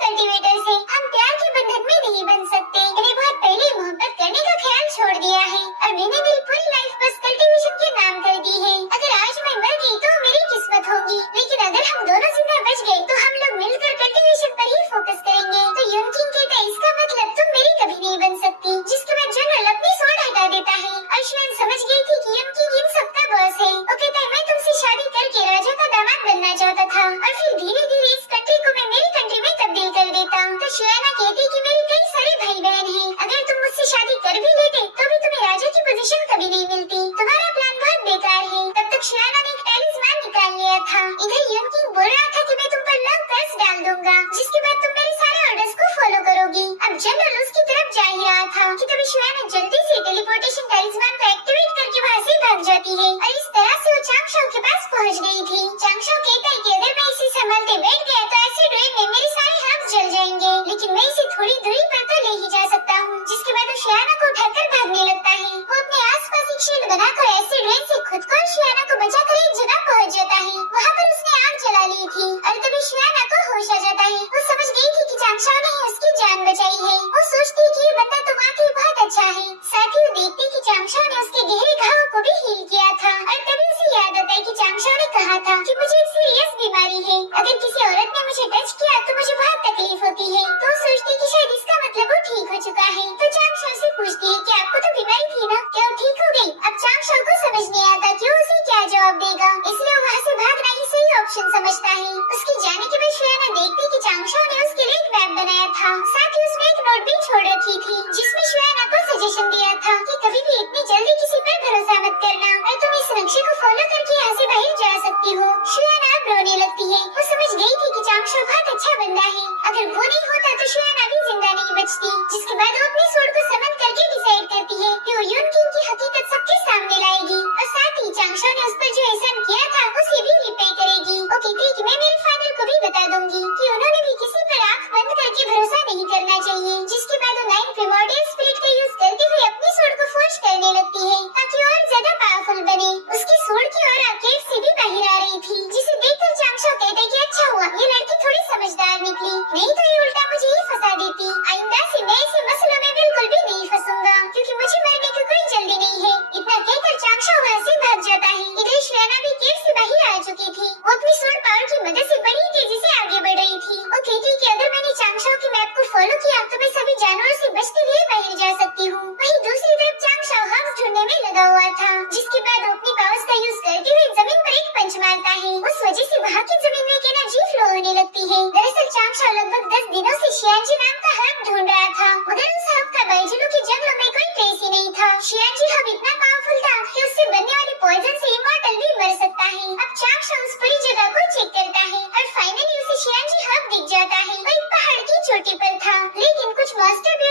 कल्टीवेटर्स हैं, हम प्यार के बंधन में नहीं बन सकते, मैंने बहुत पहले मोहब्बत करने का ख्याल छोड़ दिया है और मैंने मेरी पूरी लाइफ बस कल्टीवेशन के नाम कर दी है। अगर आज मैं मर गई तो मेरी किस्मत होगी, लेकिन अगर हम दोनों जिंदा बच गए तो हम लोग मिलकर कल्टीवेशन पर ही फोकस करेंगे। तो युन किंग कहता है इसका मतलब तुम मेरी कभी नहीं बन सकती, जिसके बाद जनरल अपनी सूंड हटा देता है और शियान समझ गई थी कि युन किंग इन सबका बॉस है। वो कहता है मैं तुमसे शादी करके राजा का दामाद बनना चाहता था और फिर धीरे धीरे इस कंट्री को मैं मेरी कंट्री में तब्दील कर देता। तो शियाना कहती कि मेरे कई सारे भाई बहन हैं, अगर तुम मुझसे शादी कर भी लेते तो भी तुम्हें राजा की पोजीशन कभी नहीं मिलती, तुम्हारा प्लान बहुत बेकार है। तब तक शियाना ने एक टैलिस्मान निकाल लिया था। इधर युन किंग बोल रहा था कि मैं तुम पर लव कर्स डाल दूंगा जिसके बाद तुम मेरे सारे ऑर्डर्स को फॉलो करोगी। अब जनरल उसकी तरफ जा ही रहा था कि तभी शियाना जल्दी से टेलीपोर्टेशन टैलिस्मान को एक्टिवेट करके वहाँ से भाग जाती जाती है और इस तरह से वो चांगशाओ के पास पहुंच गई थी। चांगशाओ कहता है कि अगर मैं इसे संभालते बैठ गया तो एसिड रेन में मेरे सारे हाथ जल जाएंगे, लेकिन मैं इसे थोड़ी दूरी पर तो ले ही जा सकता हूँ। जिसके बाद वो शियाना को उठाकर भागने लगता है। वो अपने आसपास एक शील्ड बनाकर एसिड रेन से खुद को और शियाना को बचाकर एक जगह पहुंच जाता है। वहाँ पर उसने आग जला ली थी और तभी शियाना को होश आ जाता है। वो समझ गई थी कि चांगशाओ ने ही उसकी जान बचाई है। वो सोचती है कि ये बंदा तो वाकई बहुत अच्छा है। साथ ही वो देखती कि चांगशाओ ने उसके गहरे घावों को भी हील किया था और तभी उसे याद आता है कि चांगशाओ ने कहा था कि मुझे एक सीरियस बीमारी है, अगर किसी औरत ने मुझे टच किया तो मुझे बहुत तकलीफ होती है। तो सोचती है कि शायद इसका मतलब वो ठीक हो चुका है। तो चांगशाओ से पूछती है कि आपको तो बीमारी थी ना, क्या वो ठीक हो गई? अब चांगशाओ को समझ नहीं आता कि वो उसे क्या जवाब देगा, इसलिए वो वहाँ से भागना ही सही ऑप्शन समझता है। उसके जाने के बाद शियाना देखती कि चांगशाओ ने उसके लिए एक मैप बनाया था। साथ ही उसमें एक नोट भी छोड़ रखी थी जिसमें शियाना को सजेशन दिया था कि कभी भी इतनी जल्दी किसी पर भरोसा मत करना और तुम इस नक्शे को फॉलो करके यहाँ से बाहर जा सकती हो। शियाना अब रोने लगती है। वो समझ गई थी कि चांगशाओ बहुत अच्छा बंदा है, अगर वो नहीं होता तो शियाना भी जिंदा नहीं बचती। जिसके बाद वो अपने स्वord को समन करके डिसाइड करती है कि वो यून किंग की हकीकत सबके सामने लाएगी और साथ ही चांगशाओ ने उस पर जो एहसान किया था उसे भी रिपे करेगी। वो कहती है कि मैं मेरे फादर को भी बता दूंगी कि उन्होंने भी किसी पर आंख बंद करके भरोसा नहीं करना चाहिए। जिसके बाद वो 9 प्रिमोर्डियल स्पिरिट का यूज करते हुए अपने स्वord को फोर्स करने लगती है ताकि और ज्यादा पावरफुल बने। उसकी स्वord की ऑरा केव से भी बाहर आ रही थी, जिसे देखकर चांगशाओ कहता है कि अच्छा हुआ ये लड़की थोड़ी समझदार निकली, नहीं तो ये उल्टा मुझे ही फंसा देती। आइंदा से मैं ऐसे मसलों में बिल्कुल भी नहीं फंसूंगा क्योंकि मुझे मरने की कोई जल्दी नहीं है। इतना कहकर चांगशाओ वहाँ से भाग जाता है। इधर शियाना भी केव से बाहर आ चुकी थी। वो अपनी स्वord पावर की मदद से बड़ी तेजी से आगे बढ़ रही थी। वो कहती कि अगर मैंने चांगशाओ के मैप को फॉलो किया तो मैं सभी जानवरों से बचते हुए बाहर जा सकती हूँ। वहीं दूसरी तरफ चांगशाओ हर्ब्स ढूंढने में लगा हुआ था, जिसके बाद वो अपनी पावर्स का यूज करते हुए जमीन पर एक पंच मारता है। उस वजह से वहाँ की जमीन में एक एनर्जी फ्लो होने लगती है। दरअसल चांगशाओ लगभग 10 दिनों से शियानजी नाम का हर्ब ढूंढ रहा था, मगर उस हर्ब का बाइजुलू के जंगलों में कोई ट्रेस ही नहीं था। शियानजी हर्ब इतना पावरफुल था कि उससे बनने वाले पॉइजन से इमॉर्टल भी मर सकता है। अब चांगशाओ उस पूरी जगह को चेक करता है और फाइनली उसे शियानजी हर्ब दिख जाता है। वो एक पहाड़ की चोटी पर था, लेकिन कुछ मॉन्स्टर भी